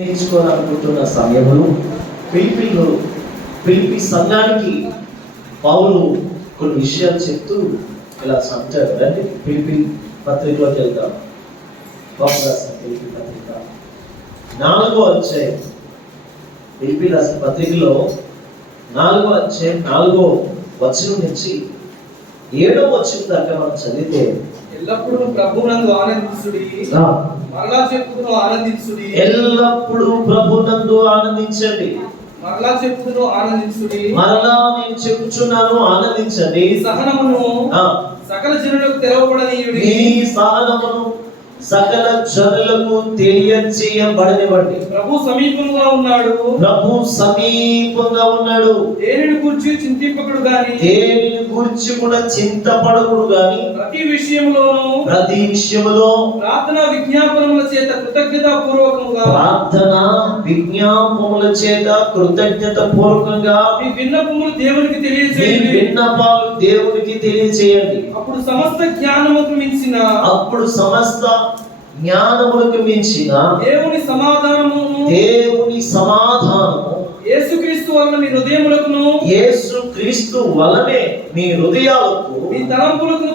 నేర్చుకోవాలనుకుంటున్న సమయంలో ఫిలిప్పీ సంఘానికి పౌలు కొన్ని విషయాలు చెప్తూ ఇలా అంటాడు. రండి ఫిలిప్పీ పత్రికలోకి వెళ్దాం. పౌలు రాసిన ఫిలిప్పీ పత్రిక 4వ అధ్యాయం. ఫిలిప్పీ రాసిన పత్రికలో 4వ అధ్యాయం 4వ వచనం నుంచి 7వ వచనం దాకా మనం చదివితే, ఎల్లప్పుడూ ప్రభువునందు ఆనందించుడి, మరలా చెప్పుదును ఆనందించుడి. ఎల్లప్పుడూ ప్రభువునందు ఆనందించండి, మరలా చెప్పుదును ఆనందించుడి. మరలా నేను చెప్పుచున్నాను ఆనందించండి. సహనమును సకల జనులకు తెరవబడనీయుడి. మీ సహనమును సకల జనులకు తెలియజేయబడనివ్వండి. ప్రభు సమీపంగా ఉన్నాడు. ప్రభు సమీపంగా ఉన్నాడు. దేనిని గురించి చింతింపకుడు గాని, దేనిని గురించి కూడా చింతపడకుడు గాని, ప్రతి విషయములోను ప్రార్థన విజ్ఞాపనముల చేత కృతజ్ఞత పూర్వకంగా మీ విన్నపములు దేవునికి తెలియజేయండి. అప్పుడు సమస్త జ్ఞానములకు మించిన దేవుని సమాధానము యేసుక్రీస్తు వలనే మీ హృదయాలకు మీ తలంపులకు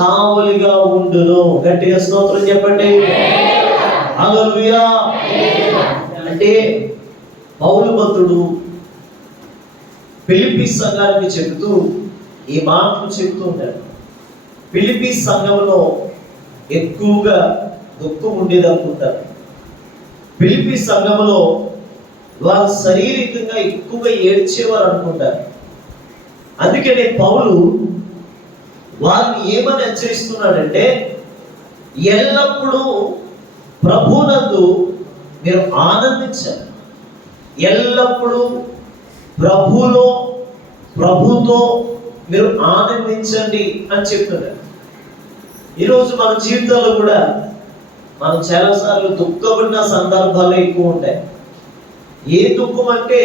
కావలిగా ఉండును. గట్టిగా స్తోత్రం చెప్పండి. హల్లెలూయా. అంటే పౌలు భక్తుడు ఫిలిప్పీ సంఘానికి చెబుతూ ఈ మాటలు చెబుతూ ఉంటాడు. ఫిలిప్పీ సంఘంలో ఎక్కువగా దుఃఖం ఉండేది అనుకుంటారు. ఫిలిప్పీ సంఘంలో వారు శారీరకంగా ఎక్కువగా ఏడ్చేవారు అనుకుంటారు. అందుకనే పౌలు వారిని ఏమని హెచ్చరిస్తున్నాడంటే, ఎల్లప్పుడూ ప్రభువునందు మీరు ఆనందించాలి. ఎల్లప్పుడూ ప్రభుతో మీరు ఆనందించండి అని చెప్తున్నారు. ఈరోజు మన జీవితాల్లో కూడా మనం చాలాసార్లు దుఃఖపడిన సందర్భాలు ఎక్కువ ఉంటాయి. ఏ దుఃఖం అంటే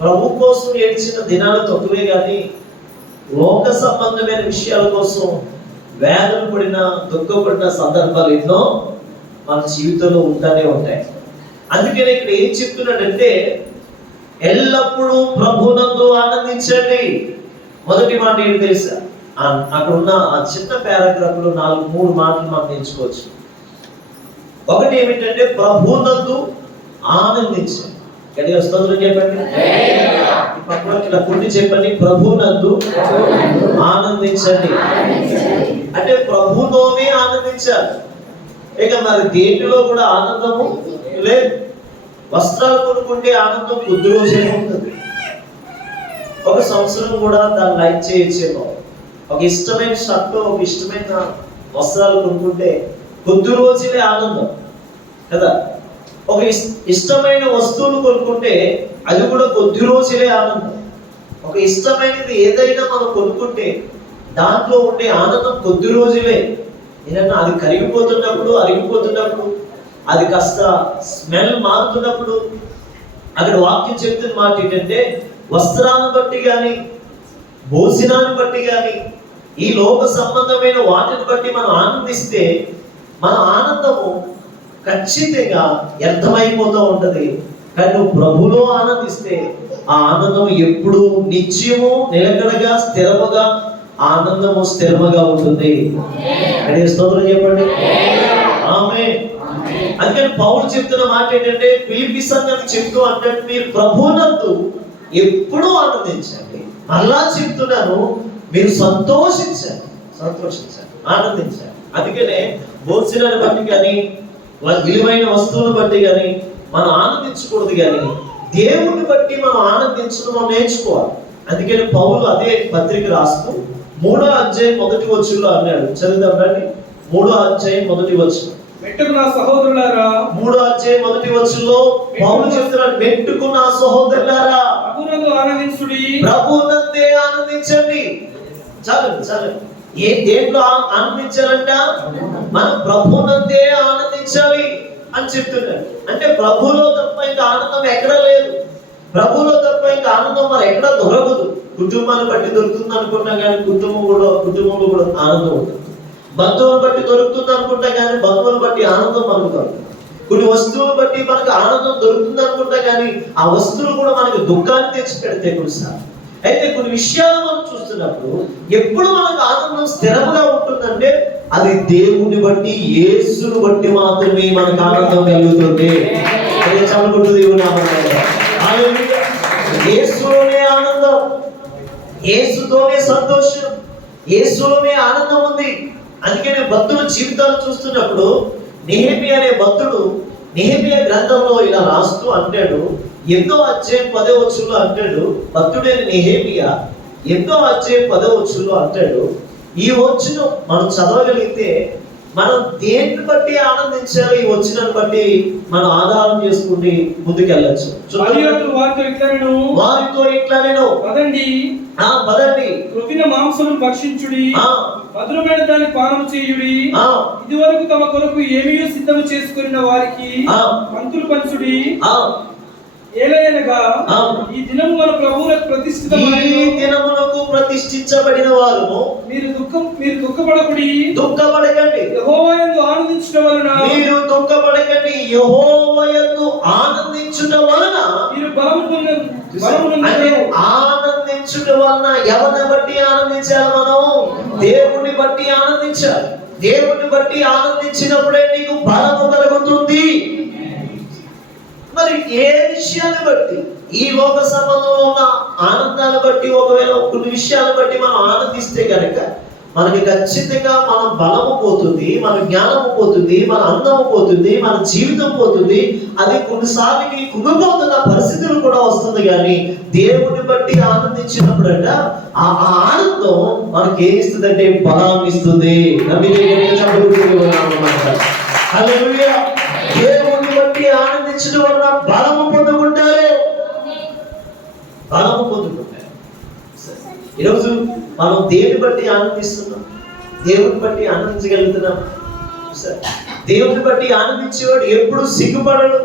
ప్రభు కోసం ఏడ్చిన దినాలు తక్కువే కానీ లోక సంబంధమైన విషయాల కోసం వేదన పడిన దుఃఖపడిన సందర్భాలు ఎన్నో మన జీవితంలో ఉంటూనే ఉంటాయి. అందుకని ఇక్కడ ఏం చెప్తున్నాడంటే, ఎల్లప్పుడూ ప్రభువునందు ఆనందించండి. మొదటి మాట ఏంటి తెలుసా? అక్కడ ఉన్న ఆ చిన్న పారాగ్రాఫ్ లో 3 మాటలు మనం నేర్చుకోవచ్చు. ఒకటి ఏమిటంటే ప్రభువునందు ఆనందించండి. గట్టిగా స్తోత్రం చెప్పండి. ఇలా పుట్టి చెప్పండి, ప్రభువునందు ఆనందించండి. అంటే ప్రభువులోనే ఆనందించాలి. ఇక మరి దేంట్లో కూడా ఆనందము లేదు. వస్త్రాలు కొనుక్కుంటే ఆనందం కొద్ది రోజే ఉంటుంది. ఒక సంవత్సరం కూడా దాన్ని లైక్ చేయొచ్చేమో. ఒక ఇష్టమైన షర్టు, ఒక ఇష్టమైన వస్త్రాలు కొనుక్కుంటే కొద్ది రోజులే ఆనందం కదా. ఒక ఇష్టమైన వస్తువులు కొనుక్కుంటే అది కూడా కొద్ది రోజులే ఆనందం. ఒక ఇష్టమైనది ఏదైనా మనం కొనుక్కుంటే దాంట్లో ఉండే ఆనందం కొద్ది రోజులే. ఏదన్నా అది కరిగిపోతున్నప్పుడు, అరిగిపోతున్నప్పుడు, అది కాస్త స్మెల్ మారుతున్నప్పుడు, అక్కడ వాక్యం చెప్తున్న మాట ఏంటంటే, వస్త్రాలను బట్టి కానీ, భోజనాన్ని బట్టి కానీ, ఈ లోక సంబంధమైన వాటిని బట్టి మనం ఆనందిస్తే మన ఆనందము ఖచ్చితంగా వ్యర్థమైపోతూ ఉంటది. కానీ నువ్వు ప్రభులో ఆనందిస్తే ఆ ఆనందం ఎప్పుడు నిత్యము నిలకడగా స్థిరముగా ఆనందము స్థిరముగా ఉంటుంది. అదే స్తోత్రం చెప్పండి. ఆమేన్. అందుకని పౌలు చెప్తున్న మాట ఏంటంటే, ఫిలిప్పీ సంఘానికి చెప్తూ అంటే, మీరు ప్రభువునందు ఎప్పుడూ ఆనందించండి. అలా చెప్తున్నాను, మీరు సంతోషించండి, ఆనందించండి. అందుకనే భోజనాన్ని బట్టి కానీ, విలువైన వస్తువులను బట్టి కానీ మనం ఆనందించకూడదు, కానీ దేవుణ్ణి బట్టి మనం ఆనందించడం నేర్చుకోవాలి. అందుకని పౌలు అదే పత్రిక రాస్తూ 3వ అధ్యాయం 1వ వచనంలో అన్నాడు. చదువుదాం రండి. 3వ అధ్యాయం 1వ వచనం. మెట్టుకున్న సహోదరులారా, 3వ అధ్యాయం 1వ వచనంలో పౌలు చెప్తున్నాడు, మెట్టుకున్న సహోదరులారా ప్రభువునందు ఆనందించుడి. ప్రభువునందే ఆనందించండి. చాలు. ఏ దేంట్లో ఆనందించాలంట? మనం ప్రభువునందే ఆనందించాలి అని చెప్తున్నాడు. అంటే ప్రభువులో తప్ప ఇంకా ఆనందం ఎక్కడ లేదు. ప్రభువులో తప్ప ఇంకా ఆనందం మరి ఎక్కడ దొరకదు. కుటుంబాన్ని బట్టి దొరుకుతుంది అనుకుంటాం, కానీ కుటుంబంలో కూడా ఆనందం ఉంటుంది. బంధువులు బట్టి దొరుకుతుంది అనుకుంటాం, కానీ బంధువులు బట్టి ఆనందం మనకు దొరుకుతుంది. కొన్ని వస్తువులు బట్టి మనకు ఆనందం దొరుకుతుంది అనుకుంటా, కానీ ఆ వస్తువులు కూడా మనకు దుఃఖాన్ని తెచ్చి పెడతాయి కొన్నిసార్లు. అయితే కొన్ని విషయాలు మనం చూస్తున్నప్పుడు ఎప్పుడు మనకు ఆనందం స్థిరంగా ఉంటుందంటే అది దేవుని బట్టి, యేసుని బట్టి మాత్రమే మనకు ఆనందం కలుగుతుంది. చదువుకుంటూ దేవుని యేసులోనే ఆనందం, యేసుతోనే సంతోషం, యేసులోనే ఆనందం ఉంది. అందుకనే భక్తుల జీవితాలు చూస్తున్నప్పుడు నెహెమీయా అనే భక్తుడు నెహెమీయా గ్రంథంలో ఇలా రాస్తూ అంటాడు, 8వ అధ్యాయం 10వ వచనంలో అంటాడు, భక్తుడైన నెహెమీయా 8వ అధ్యాయం 10వ వచనంలో అంటాడు, ఈ వచనం మనం చదవగలిగితే మనం దేన్ని బట్టి ఆనందించాలో ఈ వచనాన్ని బట్టి మనం ఆధారం చేసుకుని ముందుకెళ్ళచ్చు. వారితో ఇట్లా నేను పదండి కృతిన మాంసము భక్షించుడి, మధురమైన దాన్ని పానము చేయుడి, ఇదివరకు తమ కొరకు ఏమీ సిద్ధము చేసుకున్న వారికి పంతులు పంచుడి. ఏలయనగా ఈ దినము మన ప్రభువులకు ప్రతిష్ఠించబడిన వారు మీరు దుఃఖపడకండి, యెహోవా యందు ఆనందించుట వలన మీరు దుఃఖపడకండి, యెహోవా యందు ఆనందించుట వలన మీరు బలము పొందుతారు. ఆనందించుట వలన ఎవరిని బట్టి ఆనందించాలి? మనం దేవుని బట్టి ఆనందించాలి. దేవుని బట్టి ఆనందించినప్పుడే నీకు బలము కలుగుతుంది. మరి ఏ విషయాన్ని బట్టి, ఈ లోక సంబంధంలో ఉన్న ఆనందాన్ని బట్టి, ఒకవేళ కొన్ని విషయాలను బట్టి మనం ఆనందిస్తే కనుక మనకి ఖచ్చితంగా మన బలము పోతుంది, మన జ్ఞానము పోతుంది, మన అందము పోతుంది, మన జీవితం పోతుంది. అది కొన్నిసార్లు కుంగిపోతున్న పరిస్థితులు కూడా వస్తుంది. కానీ దేవుని బట్టి ఆనందించినప్పుడంట ఆ ఆనందం మనకి ఏమి ఇస్తుందంటే బలాన్ని ఇస్తుంది. దేవుని బట్టి ఆనందించడం వల్ల బలము పొందుకుంటారు. ఈరోజు మనం దేవుని బట్టి ఆనందిస్తున్నాం, దేవుని బట్టి ఆనందించగలుగుతున్నాం. దేవుని బట్టి ఆనందించేవాడు ఎప్పుడు సిగ్గుపడడు,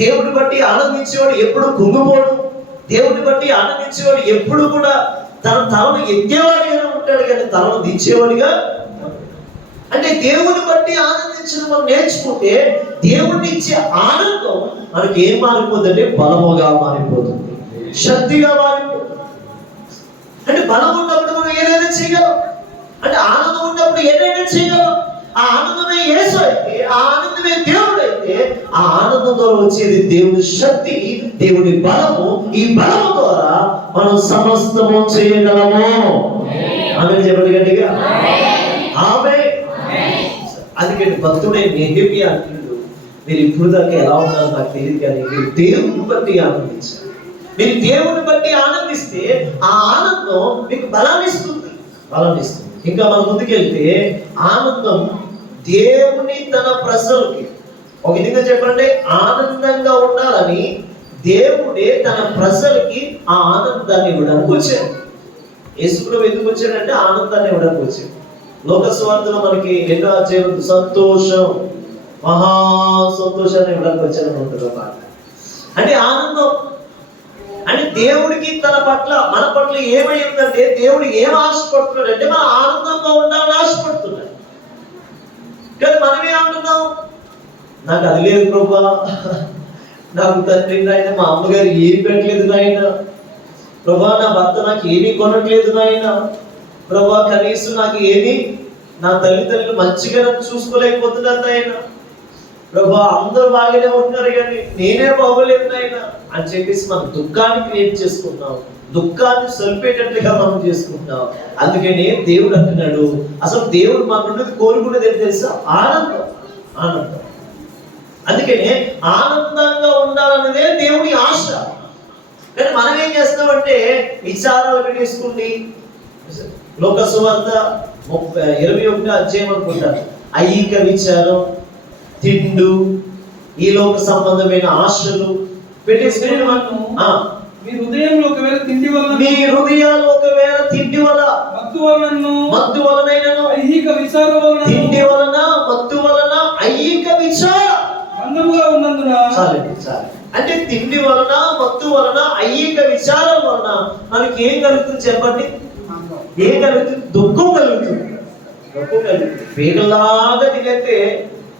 దేవుని బట్టి ఆనందించేవాడు ఎప్పుడు కుంగిపోడు, దేవుని బట్టి ఆనందించేవాడు ఎప్పుడు కూడా తన తలను ఎత్తేవాడిగా ఉంటాడు, కానీ తలను దించేవాడిగా. అంటే దేవుని బట్టి ఆనందించడం మనం నేర్చుకుంటే దేవుడిని ఇచ్చే ఆనందం మనకి ఏం మారిపోతుందంటే బలముగా మారిపోతుంది, శక్తిగా మారిపోతుంది. అంటే బలం ఉన్నప్పుడు మనం ఏదైనా చేయగలం, అంటే ఆనందం ఉన్నప్పుడు ఏదైనా చేయగలం. ఆ ఆనందమే యేసు అయితే, ఆ ఆనందమే దేవుడు అయితే, ఆ ఆనందం ద్వారా వచ్చేది దేవుని శక్తి, దేవుని బలము. ఈ బలము ద్వారా మనం సమస్తము చేయగలము. ఆమె చెప్పండి గట్టిగా ఆమె. అందుకని భక్తుడే నెహెమీయా అంటున్నాడు, మీరు ఇప్పుడు దాకా ఎలా ఉన్నారో నాకు తెలియదు, కానీ మీరు దేవుని బట్టి ఆనందించాలి. మీరు దేవుని బట్టి ఆనందిస్తే ఆ ఆనందం మీకు బలాన్ని ఇస్తుంది. ఇంకా మనం ముందుకెళ్తే ఆనందం దేవుని తన ప్రజలకి, ఒక విధంగా చెప్పండి, ఆనందంగా ఉండాలని దేవుడే తన ప్రజలకి ఆ ఆనందాన్ని ఇవ్వడానికి వచ్చాడు. యేసుప్రభువు ఎందుకు వచ్చాడంటే ఆనందాన్ని ఇవ్వడానికి వచ్చాడు. లోక సువార్తలో మనకి ఎన్నో అధ్యాయం సంతోషం, మహా సంతోషాన్ని ఇవ్వడానికి వచ్చాడని ఉంటుంది అన్నమాట. అంటే ఆనందం అంటే దేవుడికి తన పట్ల, మన పట్ల ఏమై ఉందంటే, దేవుడు ఏం ఆశపడుతున్నాడు అంటే మనం ఆనందంగా ఉండాలని ఆశపడుతున్నాడు. కానీ మనమే అంటున్నాం, నాకు అది లేదు ప్రభా, నాకు తండ్రి నాయన మా అమ్మగారు ఏమి పెట్టలేదు నాయన, ప్రభా నా భర్త నాకు ఏమీ కొనట్లేదు నాయన, ప్రభా కనీసం నాకు ఏమీ నా తల్లిదండ్రులు మంచిగా నన్ను చూసుకోలేకపోతున్నాను నాయన, ప్రభా అందరూ బాగానే ఉంటున్నారు కానీ నేనే బాగోలేదు నాయన అని చెప్పేసి మనం దుఃఖాన్ని క్రియేట్ చేసుకుంటున్నాం, దుఃఖాన్ని సరిపేటట్లుగా మనం చేసుకుంటున్నాం. అందుకనే దేవుడు అంటున్నాడు, అసలు దేవుడు మన నుండి కోరుకునేది ఏంటి తెలుసా? ఆనందం. అందుకనే ఆనందంగా ఉండాలన్నదే దేవుని ఆశ. కానీ మనం ఏం చేస్తామంటే విచారాలు పెట్టేసుకుండి, లోక సువార్త 21 అధ్యాయం అనుకుంటారు, ఐహిక విచారం, తిండు, ఈ లోక సంబంధమైన ఆశలు పెట్టేసుకుని మీ హృదయంలో ఒకవేళ తిండి వల్ల మత్తు వలనైనను ఐహిక విచారం వలన, తిండి వలన మత్తు వలన ఐహిక విచారం అందముగా ఉన్నందున. చాలు. అంటే తిండి వలన మత్తు వలన ఐహిక విచారం వలన మనకి ఏం కలుగుతుంది చెప్పండి? ఏం కలుగుతుంది? దుఃఖం కలుగుతుంది. పేగలాగా తినేస్తే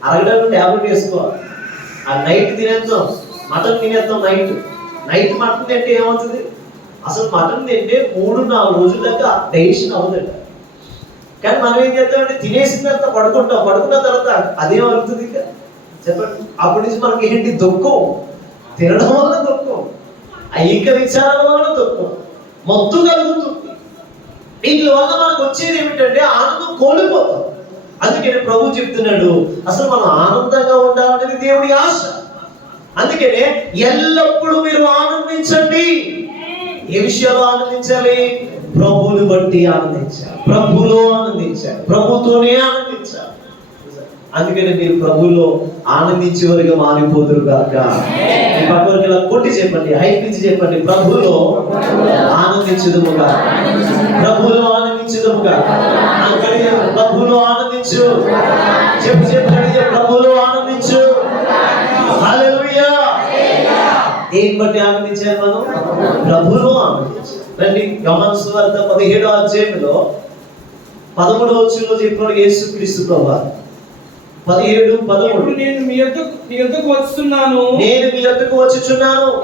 అరగడానికి టాబ్లెట్ వేసుకోవాలి, ఆ నైట్ తినేద్దాం, మటన్ తినేద్దాం, నైట్ మటన్ తింటే ఏమవుతుంది? అసలు మటన్ తింటే 3-4 రోజుల దాకా డైజెషన్ అవుతుంది. కానీ మనం ఏం చేస్తామంటే తినేసిన తర్వాత పడుకున్న తర్వాత అదేం అవుతుంది ఇక చెప్పండి. అప్పటి నుంచి మనకి ఏంటి? దుఃఖం, తినడం వల్ల దుఃఖం, ఐక విచారాల వల్ల దుఃఖం, మొత్తం కలుగుతుంది. వీటి వల్ల మనకు వచ్చేది ఏమిటంటే ఆనందం కోల్పోతాం. అందుకని ప్రభు చెప్తున్నాడు, అసలు మనం ఆనందంగా ఉండాలనేది దేవుడి ఆశ. అందుకనే ఎల్లప్పుడూ మీరు ఆనందించండి. ఏ విషయాలు ఆనందించాలి? ప్రభువుని బట్టి ఆనందించాలి, ప్రభువులో ఆనందించాలి, ప్రభుతోనే ఆనందించాలి. అందుకని మీరు ప్రభువులో ఆనందించేవారుగా మారిపోదురు కాక. మీ పక్కకి ఇలా కొట్టి చెప్పండి, హైపించి చెప్పండి, ప్రభువులో ఆనందించుదుముగా, ప్రభువులో ఆనందించుదుముగా. ప్రభువులో ఆనందించు, చెప్పండి, ప్రభువులో ఆనందించు. హల్లెలూయా. ఏం బట్టి ఆనందించారు మనం? ప్రభువులో ఆనందించారు. రండి, యోహాను సువార్త 17వ అధ్యాయంలో 13వ వచనంలో చెప్పినాడు యేసుక్రీస్తు ప్రభువారు. 17:13 నేను మీ యొద్దకు వచ్చుచున్నాను,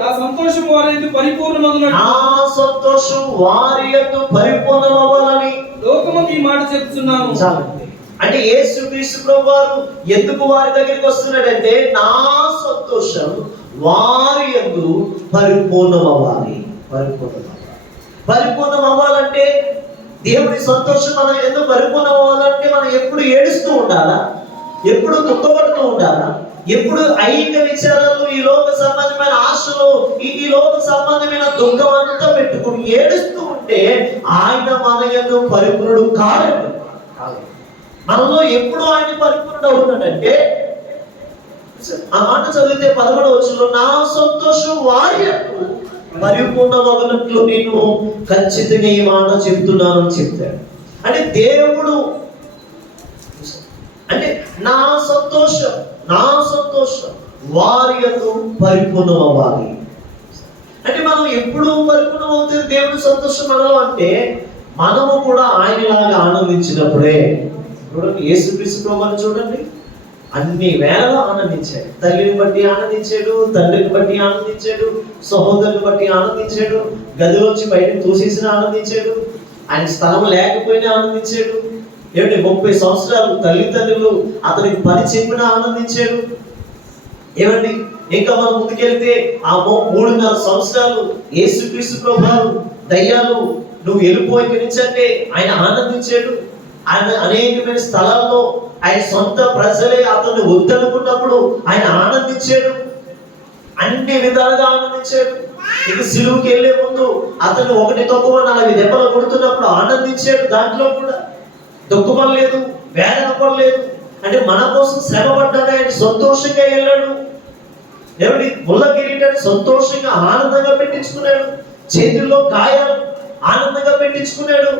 నా సంతోషం వారి యందు పరిపూర్ణమగునట్లు, నా సంతోషం వారి యందు పరిపూర్ణమవ్వాలని లోకమందు ఈ మాట చెప్తున్నాను. చాలండి. అంటే యేసుక్రీస్తు ప్రభువారు ఎందుకు వారి దగ్గరికి వస్తున్నాడంటే నా సంతోషం వారి యందు పరిపూర్ణమవ్వాలి. పరిపూర్ణం అవ్వాలంటే, దేవుడి సంతోషం మన ఎందుకు పరిపూర్ణం అవ్వాలంటే మనం ఎప్పుడు ఏడుస్తూ ఉండాలా? ఎప్పుడు దుఃఖపడుతూ ఉండాలా? ఎప్పుడు ఐక విచారాలు, ఈ లోక సంబంధమైన ఆశలు, ఈ లోక సంబంధమైన దుఃఖం అంతా పెట్టుకుని ఏడుస్తూ ఉంటే ఆయన మన యందు పరిపూర్ణుడు కాదండి. మనలో ఎప్పుడు ఆయన పరిపూర్ణుడు అవుతాడంటే, ఆ మాట చదివితే 11వ వచనంలో నా సంతోషం వారి యందు పరిపూర్ణమగునట్లు నేను ఖచ్చితంగా ఈ మాట చెప్తున్నాను అని చెప్తాడు. అంటే దేవుడు అంటే నా సంతోషం వారి యందు పరిపూర్ణం అవ్వాలి. అంటే మనం ఎప్పుడు పరిపూర్ణం అవుతుంది దేవుడి సంతోషం మనలో అంటే, మనము కూడా ఆయనలాగా ఆనందించినప్పుడే. చూడండి, యేసుక్రీస్తు ప్రభువుని చూడండి, అన్ని వేళలో ఆనందించాడు. తల్లిని బట్టి ఆనందించాడు, తండ్రిని బట్టి ఆనందించాడు, సహోదరుని బట్టి ఆనందించాడు, గదిలోంచి బయటకు తోసేసిన ఆనందించాడు, ఆయన స్థలం లేకపోయినా ఆనందించాడు. 30 సంవత్సరాలు తల్లిదండ్రులు అతనికి పని చెప్పినా ఆనందించాడు. ఏమండి, ఇంకా మనం ముందుకెళ్తే ఆ 3.5 సంవత్సరాలు యేసుక్రీస్తు ప్రభువారు దయ్యాలు నువ్వు వెళ్ళిపోయి గురించంటే ఆయన ఆనందించాడు. ఆయన అనేకమైన స్థలాల్లో ఆయన సొంత ప్రజలే అతన్ని వద్దనుకున్నప్పుడు ఆయన ఆనందించాడు. అన్ని విధాలుగా ఆనందించాడు. ఇక సిలువుకి వెళ్ళే ముందు అతను 1-4 దెబ్బలు కొడుతున్నప్పుడు ఆనందించాడు. దాంట్లో కూడా దుఃఖం లేదు, వేదన పడలేదు. అంటే మన కోసం శ్రమ పడ్డాడు, ఆయన సంతోషంగా వెళ్ళాడు. ఏమిటి, ముళ్ళ కిరీటాన్ని సంతోషంగా ఆనందంగా పెట్టించుకున్నాడు. చేతుల్లో గాయాలు ఆనందంగా పెట్టించుకున్నాడు.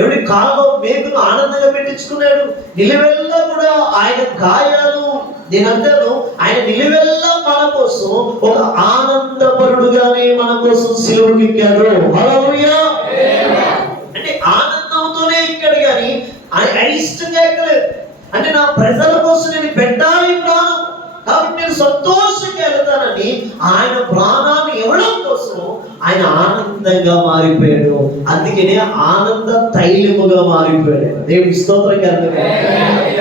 ఎవరి కాళ్ళలో మేకులు ఆనందంగా పెట్టించుకున్నాడు. నిలువెల్లా కూడా ఆయన గాయాలు, నేనంటాను ఆయన నిలువెల్లా మన కోసం ఒక ఆనందపరుడుగానే మన కోసం సిలువకి ఎక్కాడు. హల్లెలూయా. అంటే ఆనందంతోనే ఎక్కాడు కానీ ఆయన అయిష్టంగా ఎక్కలేదు. అంటే నా ప్రజల కోసం నేను పెట్టాలి ప్రాణం, కాబట్టి నేను సంతోషంగా వెళ్తానని ఆయన ప్రాణాన్ని ఇవ్వడం కోసం ఆయన ఆనందంగా మారిపోయాడు. అందుకనే ఆనంద తైలముగా మారిపోయాడు. దేవుడి స్తోత్రం కలుగును.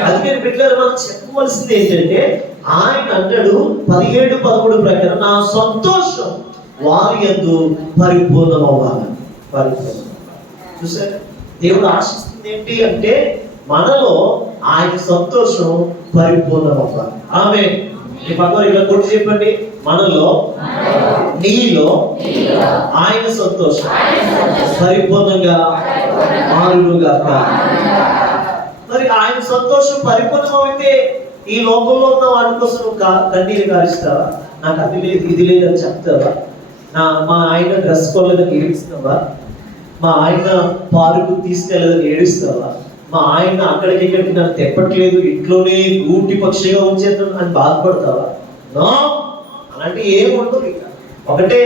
అందుకని బిడ్డలారా, మనం చెప్పవలసింది ఏంటంటే, ఆయన అంటాడు 17:13 ప్రకారం నా సంతోషం వారి యందు పరిపూర్ణం అవ్వాలి. చూసారా, దేవుడు ఆశిస్తుంది ఏంటి అంటే మనలో ఆయన సంతోషం పరిపూర్ణం అవ్వాలి. ఆమె ఈ పక్కన ఇలా కొట్టి చెప్పండి, మనలో నీలో ఆయన సంతోషం పరిపూర్ణంగా మారుగాక. మరి ఆయన సంతోషం పరిపూర్ణం అయితే ఈ లోకంలో ఉన్న వాటి కోసం కన్నీరు కారుస్తావా? నాకు అది లేదు ఇది లేదు అని చెప్తావా? మా ఆయన డ్రెస్ కొనలేదని ఏడుస్తావా? మా ఆయన పార్కు తీసుకెళ్ళదని ఏడుస్తావా? మా ఆయన అక్కడికి ఇక్కడికి నన్ను తెప్పట్లేదు, ఇంట్లోనే గూటి పక్షిగా ఉంచేద్దాం అని బాధపడతావా? నో, అలాంటి ఏమి ఉండదు. ఇక ఒకటే,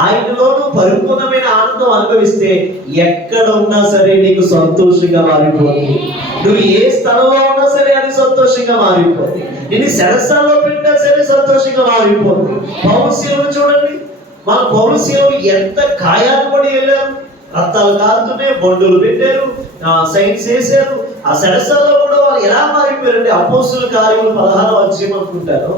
ఆయనలో నువ్వు పరిపూర్ణమైన ఆనందం అనుభవిస్తే ఎక్కడ ఉన్నా సరే నీకు సంతోషంగా మారిపోతుంది. నువ్వు ఏ స్థలంలో ఉన్నా సరే అది సంతోషంగా మారిపోతుంది. నిన్ను సెరసాల్లో పెట్టినా సరే సంతోషంగా మారిపోతుంది. పౌలు శిలువ చూడండి, మన పౌలు శిలువ ఎంత గాయాలు పడి వెళ్ళారు, రక్తాలు కారుతున్నాయి, బొండులు పెట్టారు, సైన్స్ వేసారు. ఆ సెరసాల్లో కూడా వాళ్ళు ఎలా మారిపోయారంటే అపోస్తుల కార్యములు 16వ అధ్యాయం అనుకుంటారు.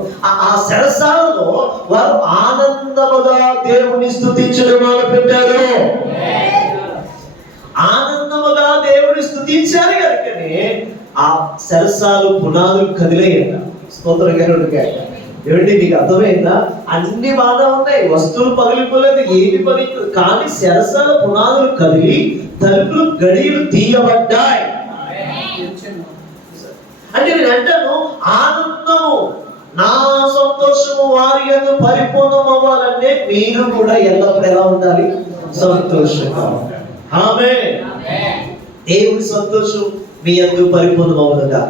ఆ సెరసాలలో వారు ఆనందముగా దేవుని స్తుతించడం మొదలు పెట్టారు. ఆనందముగా దేవుని స్తుతించారు కనుకనే ఆ సెరసాలు పునాదులు కదిలేయంట. స్తోత్రం గారుడిగా ఏమిటి మీకు అర్థమైందా? అన్ని బాగా ఉన్నాయి, వస్తువులు పగిలిపోలేదు, ఏమి పగిలిపోలేదు, కానీ సెరసాల పునాదులు కదిలి తలుపులు గడియలు తీయబడ్డాయి. అంటే నేను అంటాను, ఆనందము నా సంతోషము వారి యందు పరిపూర్ణం అవ్వాలంటే మీరు కూడా ఎల్లప్పుడూ ఎలా ఉండాలి? సంతోషంగా. ఆమేన్. దేవుని సంతోషం మీ యందు పరిపూర్ణం అవునుగా.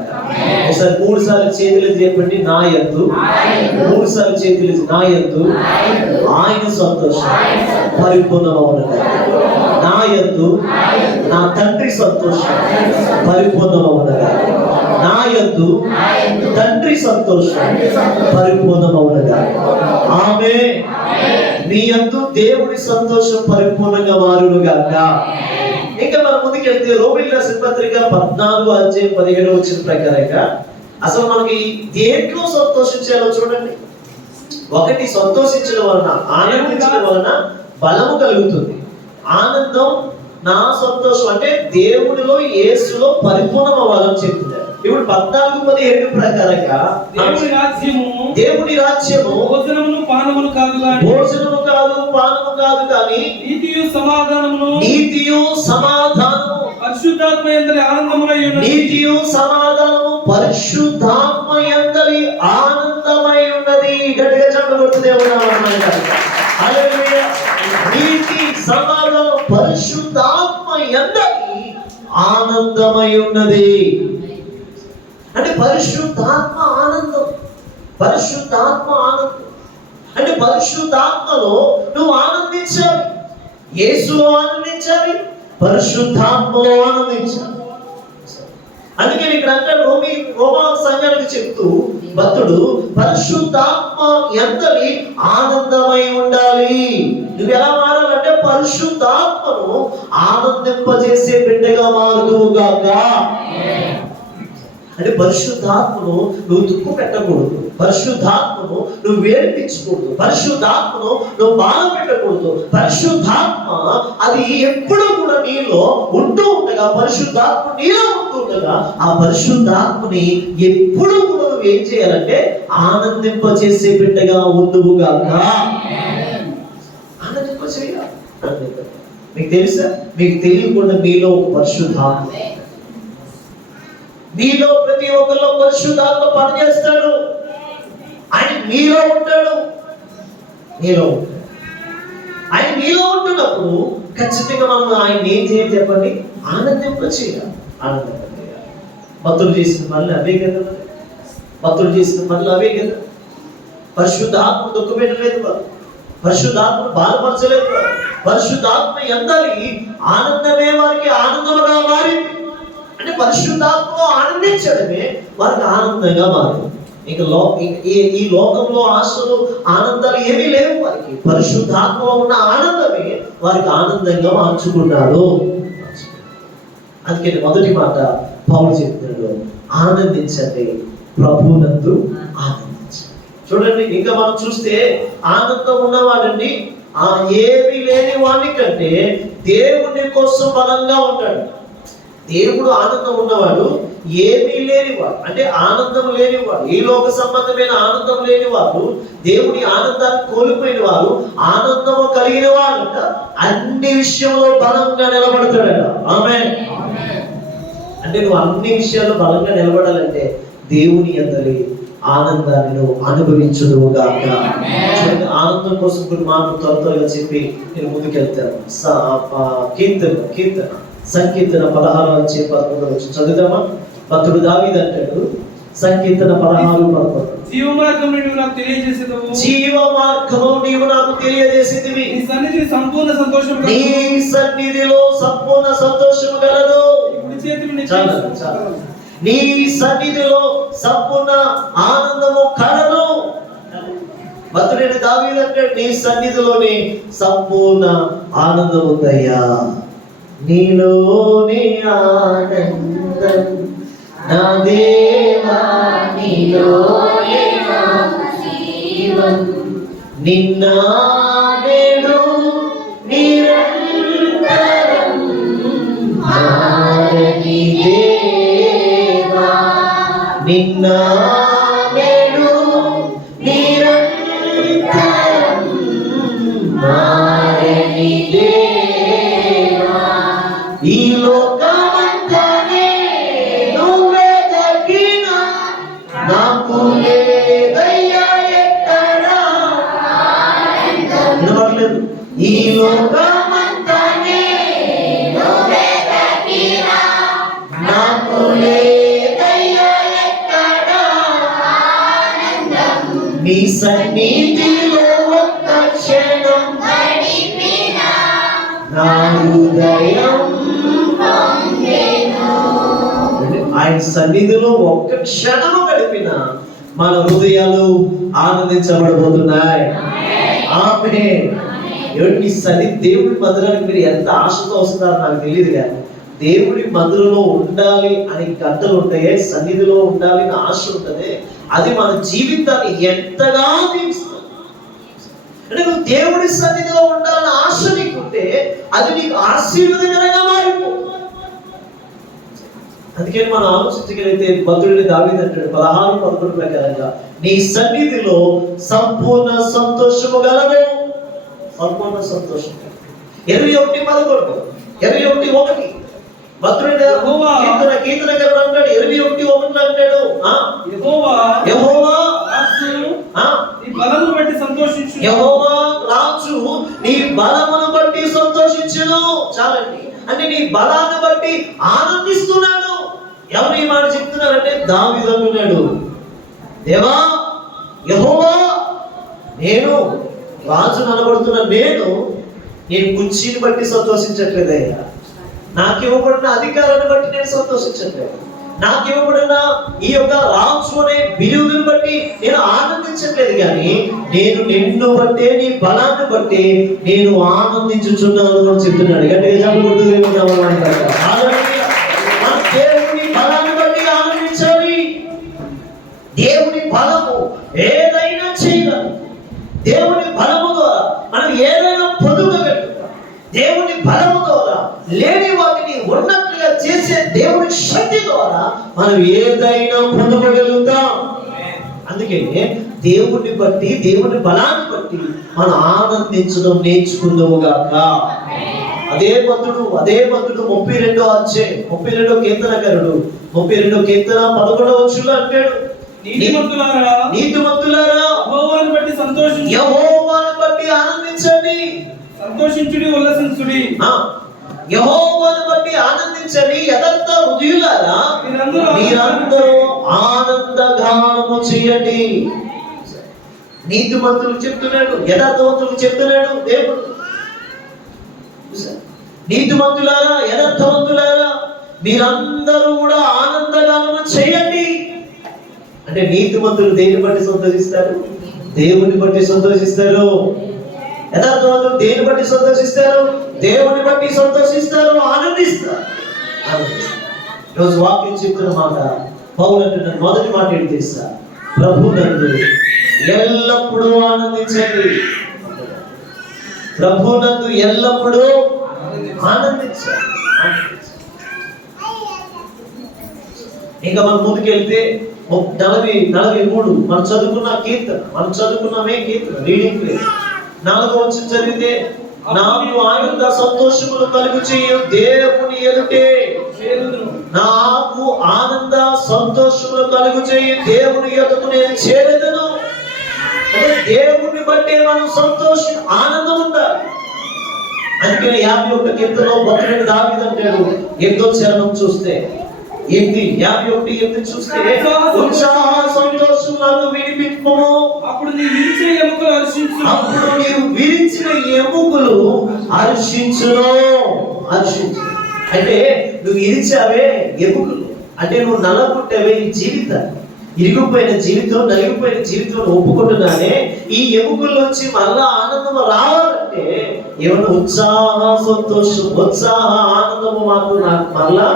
ఒకసారి 3 సార్లు చేతులు చెప్పండి, నా యందు. 3 సార్లు చేతులు, నా యందు ఆయన సంతోషం పరిపూర్ణం అవునుగా. నా యందు నా తండ్రి సంతోషం పరిపూర్ణం అవునుగా. నా యందు తండ్రి సంతోషం పరిపూర్ణం అవునుగా. ఆమేన్. మీ యందు దేవుని సంతోషం పరిపూర్ణంగా మారునుగాక. ఇంకా మనం ముందుకెళ్తే రోమీయులకు రాసిన పత్రిక 14వ అధ్యాయం 17వ వచనం ప్రకారంగా అసలు మనకి దేంట్లో సంతోషించాలో చూడండి. ఒకటి, సంతోషించడం వలన, ఆనందించడం వలన బలము కలుగుతుంది. ఆనందం నా సంతోషం అంటే దేవుడిలో యేసులో పరిపూర్ణం అవ్వాలని చెప్తున్నారు. ఇప్పుడు 14:17 ప్రకారంగా దేవుని రాజ్యము భోజనమును పానమును కాదు కానీ, భోజనము కాదు పానము కాదు కానీ నీతియు సమాధానమును పరిశుద్ధాత్మ యందలి ఆనందములై ఉన్నది. నీతియు సమాధానము పరిశుద్ధాత్మ యందలి ఆనందమై ఉన్నది. గట్టిగా చెప్పండి దేవుని నామమున. హల్లెలూయా. నీతి సమాధానం పరిశుద్ధాత్మ యందలి ఆనందమై ఉన్నది. అంటే పరిశుద్ధాత్మ ఆనందం, పరిశుద్ధాత్మ ఆనందం అంటే పరిశుద్ధాత్మలో నువ్వు ఆనందించాలి, యేసులో ఆనందించాలి, పరిశుద్ధాత్మలో ఆనందించాలి. అందుకని ఇక్కడ అంటే రోమా సంఘానికి చెప్తూ భక్తుడు పరిశుద్ధాత్మ యందలి ఆనందమై ఉండాలి. నువ్వు ఎలా మారాలంటే పరిశుద్ధాత్మను ఆనందింపజేసే బిడ్డగా మారుదువుగాక. అంటే పరిశుద్ధాత్మను నువ్వు దుఃఖ పెట్టకూడదు, పరిశుద్ధాత్మను నువ్వు వేడిపించకూడదు, పరిశుద్ధాత్మను నువ్వు బాధ పెట్టకూడదు. పరిశుద్ధాత్మ అది ఎప్పుడూ కూడా నీలో ఉంటూ ఉండగా, పరిశుద్ధాత్మ నీలో ఉంటూ ఉండగా, ఆ పరిశుద్ధాత్మని ఎప్పుడూ కూడా నువ్వు ఏం చేయాలంటే ఆనందింపజేసే బిడ్డగా ఉండువుగాక. ఆనందింపజేయాలి. మీకు తెలుసా? మీకు తెలియకుండా మీలో ఒక పరిశుద్ధాత్మ, మీలో ప్రతి ఒక్కరిలో పరిశుద్ధాత్మ పనిచేస్తాడు. ఆయన మీలో ఉంటాడు, మీలో ఉంటాడు. ఆయన మీలో ఉంటున్నప్పుడు ఖచ్చితంగా మనం ఆయన ఏం చేయాలి చెప్పండి? ఆనందింపచేయాలి, ఆనందింపచేయాలి. భక్తులు చేసిన పనులు అవే కదా, భక్తులు చేసిన పనులు అవే కదా. పరిశుద్ధాత్మ దుఃఖపెట్టలేదు వారు, పరిశుద్ధాత్మ బాధపరచలేదు వారు. పరిశుద్ధాత్మ ఎందరి ఆనందమే వారికి ఆనందముగా మారింది. అంటే పరిశుద్ధాత్మలో ఆనందించడమే వారికి ఆనందంగా మారింది. ఇక ఈ లోకంలో ఆశలు ఆనందాలు ఏమీ లేవు వారికి. పరిశుద్ధాత్మలో ఉన్న ఆనందమే వారికి ఆనందంగా మార్చుకున్నాడు. అందుకని మొదటి మాట పౌలు చెప్తున్నాడు, ఆనందించండి, ప్రభువునందు ఆనందించండి. చూడండి, ఇంకా మనం చూస్తే ఆనందం ఉన్నవాడండి ఏమీ లేని వాడి కంటే దేవుని కోసం బలంగా ఉంటాడు. దేవుడు ఆనందం ఉన్నవాడు ఏమీ లేనివాడు, అంటే ఆనందం లేనివాడు, ఈ లోక సంబంధమైన ఆనందం లేనివాడు, దేవుని ఆనందాన్ని కోల్పోయిన వారు ఆనందము కలిగిన వాడంట అన్ని విషయంలో బలంగా నిలబడతాడట. ఆమేన్. అంటే నువ్వు అన్ని విషయాల్లో బలంగా నిలబడాలంటే దేవుని అందరి ఆనందాన్ని నువ్వు అనుభవించుదువుగాక. ఆనందం కోసం కొన్ని మాటలు త్వరగా చెప్పి నేను ముందుకెళ్తాను. కీర్తన సంకీర్తన 16:11 చదువుదామా? భక్తుడు దావీదు అంటాడు, సంకీర్తన 16:11, జీవ మార్గము నీవు నాకు తెలియజేసేదవు, జీవ మార్గము నీవు నాకు తెలియజేసేదివి, నీ సన్నిధి సంపూర్ణ సంతోషం కలదు, నీ సన్నిధిలో సంపూర్ణ సంతోషం కలదు. కుడి చేతిని నీ సన్నిధిలో సంపూర్ణ ఆనందము కలదు. భక్తుడైన దావీదు అంటాడు, నీ సన్నిధిలోని సంపూర్ణ ఆనందం ఉందయ్యా. నీలోని ఆనందం నా దేవా, నీలోని నా జీవం, నిన్న నేడు నిరంతరం మారని దేవా, నిన్న నేడు నిరంతరం మారని దేవా. ఈ లోకమంతానే నువ్వే తగ్గినా నాకు లేదయ్యా ఎక్కడా. వినపడలేదు? ఈ లోకమంతానే నువ్వే తగ్గినా నాకు లేదయ్యా ఎక్కడా. నీ సన్నిధిలో ఒక్క క్షణం గడిపినా నా హృదయం పొంగెను. ఆయన సన్నిధిలో ఒక్క క్షణము గడిపిన మన హృదయాలు ఆనందించబడబోతున్నాయి. ఆమేన్. ఈ దేవుడి మందిరానికి మీరు ఎంత ఆశతో వస్తున్నారో నాకు తెలియదు, కానీ దేవుడి మందిరంలో ఉండాలి అని గంటలు ఉంటాయే, సన్నిధిలో ఉండాలి అని ఆశ ఉంటుంది. అది మన జీవితాన్ని ఎంతగా దీవిస్తుంది. అంటే నువ్వు దేవుడి సన్నిధిలో ఉండాలని ఆశ నీకుంటే అది నీకు ఆశీర్వదకరంగా మారిపోతుంది. అందుకే మనం ఆలోచించగలిగితే భక్తుడిని దావీదు అంటాడు 16:11 ప్రకారంగా, నీ సన్నిధిలో సంపూర్ణ సంతోషము గలదు. సంపూర్ణ సంతోషం. 21:11 21:1 భక్తుడైన కీర్తనకారుడు అంటాడు, 21:1 అంటాడు, యెహోవా నీ బలమును బట్టి సంతోషించు. యెహోవా రాజు నీ బలమును బట్టి సంతోషించును. చాలండి. అంటే నీ బలాన్ని బట్టి ఆనందిస్తున్నాడు. ఎవరు ఈ మాట చెప్తున్నారంటే దావీదు అంటున్నాడు, దేవా యెహోవా, నేను రాజు అనబడుతున్న నేను కుర్చీని బట్టి సంతోషించట్లేదయ్యా, నాకు ఇవ్వబడిన అధికారాన్ని బట్టి నేను సంతోషించట్లేదు, నాకు ఇవ్వబడిన ఈ యొక్క రాజు అనే బిరుదుని బట్టి నేను ఆనందించట్లేదు, కానీ నేను నిన్ను బట్టే, నీ బలాన్ని బట్టి నేను ఆనందించుచున్నాను అని చెప్తున్నాడు. గట్టిగా దేవుని బలాన్ని బట్టి ఆనందించాలి. దేవుని బలము ఏదైనా చేయగలదు. దేవుని బలము ద్వారా మనం ఏదైనా పొందగలుగుతాం. దేవుని బలము ద్వారా లేని వాటిని ఉన్నట్లుగా చేసే దేవుని శక్తి ద్వారా మనం ఏదైనా పొందగలుగుతాం. అందుకే దేవుని బట్టి, దేవుని బలాన్ని బట్టి మనం ఆనందించడం నేర్చుకుందాము గాక. అదే భక్తుడు 32వ అధ్యాయం 32వ కీర్తనకారుడు 32వ కీర్తన 11వ వచనంలో అంటాడు, నీతిమంతులారా యెహోవాను బట్టి సంతోషించండి, యెహోవాను బట్టి ఆనందించండి, సంతోషించుడి, ఉల్లసించుడి. యెహోవాను బట్టి ఆనందించండి, యథార్థ హృదయులారా మీరందరూ ఆనందగానము చేయండి. నీతిమంతులకు చెప్తున్నాడు, యథార్థవంతులకు చెప్తున్నాడు దేవుడు. నీతిమంతులారా, యథార్థవంతులారా మీరందరూ కూడా ఆనందగానము చేయండి. అంటే నీతిమంతులు దేని బట్టి సంతోషిస్తారు? దేవుని బట్టి సంతోషిస్తారు. యథార్థవంతులు దేని బట్టి సంతోషిస్తారు? దేవుని బట్టి సంతోషిస్తారు, ఆనందిస్తారు. రోజు వాక్యం చెప్తున్న మాట పౌలు అంటున్న మొదటి మాట ఏంటి తెలుసా? ప్రభునందు ఎల్లప్పుడూ ఆనందించండి. ప్రభునందు ఎల్లప్పుడూ ఆనందించండి. ఇంకా మనం ముందుకెళ్తే 43 మనం చదువుకున్నామే కీర్తన రీడింగ్ 4వ వచనం చదివితే, నాకు ఆనంద సంతోషములు కలుగు చేయు దేవుని ఎదుటే, నాకు ఆనంద సంతోషములు కలుగు చేయు దేవుని ఎదుట నేను చేరేదను. అంటే దేవుని బట్టే మనం సంతోషం, ఆనందం ఉండాలి. అందుకని 51 కీర్తనలో భక్తుడైన దావీదు అంటాడు, 8వ చరణం చూస్తే 51 చూస్తే, ఉత్సాహ సంతోషం నన్ను వినిపింపుము, అప్పుడు నీ విరిచిన ఎముకలు హర్షించును, అప్పుడు నీవు విరిచిన ఎముకలు హర్షించును. అంటే నువ్వు ఇరిచావే ఎముకలు, అంటే నువ్వు నలగొట్టేవే ఈ జీవితాన్ని, ఇరిగిపోయిన జీవితం, నలిగిపోయిన జీవితం ఒప్పుకుంటున్నానే. ఈ ఎముకల్లోంచి మళ్ళా ఆనందం రావాలంటే ఏమన్నా ఉత్సాహ, సంతోషం, ఉత్సాహ, ఆనందము మాకు నాకు మళ్ళా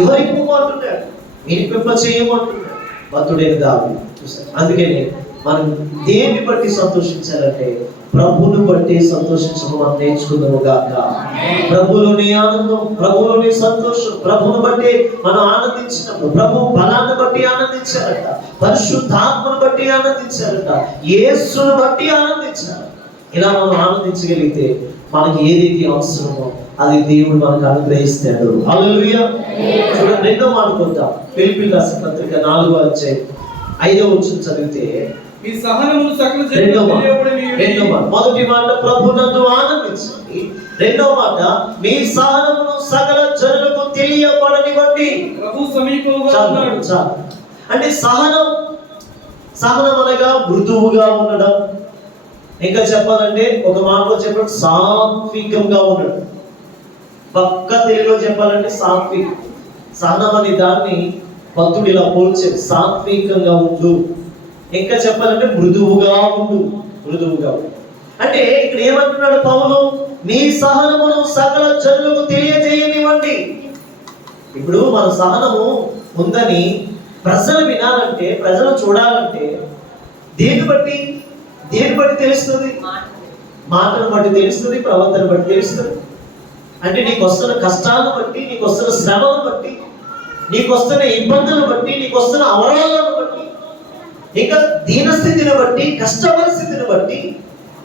ఎవరికి అంటున్నాడు, వినిపింప చేయమంటున్నాడు భక్తుడైన దావీదు. చూసారు. అందుకని మనం దేన్ని బట్టి సంతోషించాలంటే ప్రభువును బట్టి సంతోషించడం మనం నేర్చుకుందాము గాక. ప్రభువులోని ఆనందం, ప్రభువులోని సంతోషం, ప్రభువును బట్టి మనం ఆనందించినప్పుడు ప్రభు బలాన్ని బట్టి ఆనందించారట, పరిశుద్ధాత్మను బట్టి ఆనందించారట, యేసును బట్టి ఆనందించారు. ఇలా మనం ఆనందించగలిగితే మనకి ఏదైతే అవసరమో అది దేవుడు మనకు అనుగ్రహిస్తాడు. హల్లెలూయా. చూడండి, రెండో మాట కొద్దాం. ఫిలిప్పీయులకు రాసిన పత్రిక 4వ అధ్యాయం 5వ వచనం చదివితే, మీ సహనమును సకల రెండో మాట, మొదటి మాట ప్రభునందు ఆనందించండి, రెండో మాట మీ సహనమును సకల జనులకు తెలియబడనివ్వండి. ప్రభు సమీపంగా ఉన్నాడు. చాలు. అంటే సహనం అనగా మృదువుగా ఉండడం, ఇంకా చెప్పాలంటే ఒక మాటలో చెప్పడం సాత్వికంగా ఉండడం. పక్క తెలుగులో చెప్పాలంటే సాత్వికం. సహనం అనే దాన్ని భక్తుడు ఇలా పోల్చాడు, సాత్వికంగా ఉండు. ఇంకా చెప్పాలంటే మృదువుగా ఉండు, మృదువుగా ఉండు. అంటే ఇక్కడ ఏమంటున్నాడు పౌలు, మీ సహనమును సకల జనులకు తెలియజేయనివ్వండి. ఇప్పుడు మన సహనము ఉందని ప్రజలు వినాలంటే, ప్రజలు చూడాలంటే దేని బట్టి తెలుస్తుంది? మాటను బట్టి తెలుస్తుంది, ప్రవర్తన బట్టి తెలుస్తుంది. అంటే నీకు వస్తున్న కష్టాలను బట్టి, నీకు వస్తున్న శ్రమను బట్టి, నీకు వస్తున్న ఇబ్బందులను బట్టి, నీకు వస్తున్న అవరోధాలను బట్టి, ఇంకా దీనస్థితిని బట్టి, కష్ట పరిస్థితిని బట్టి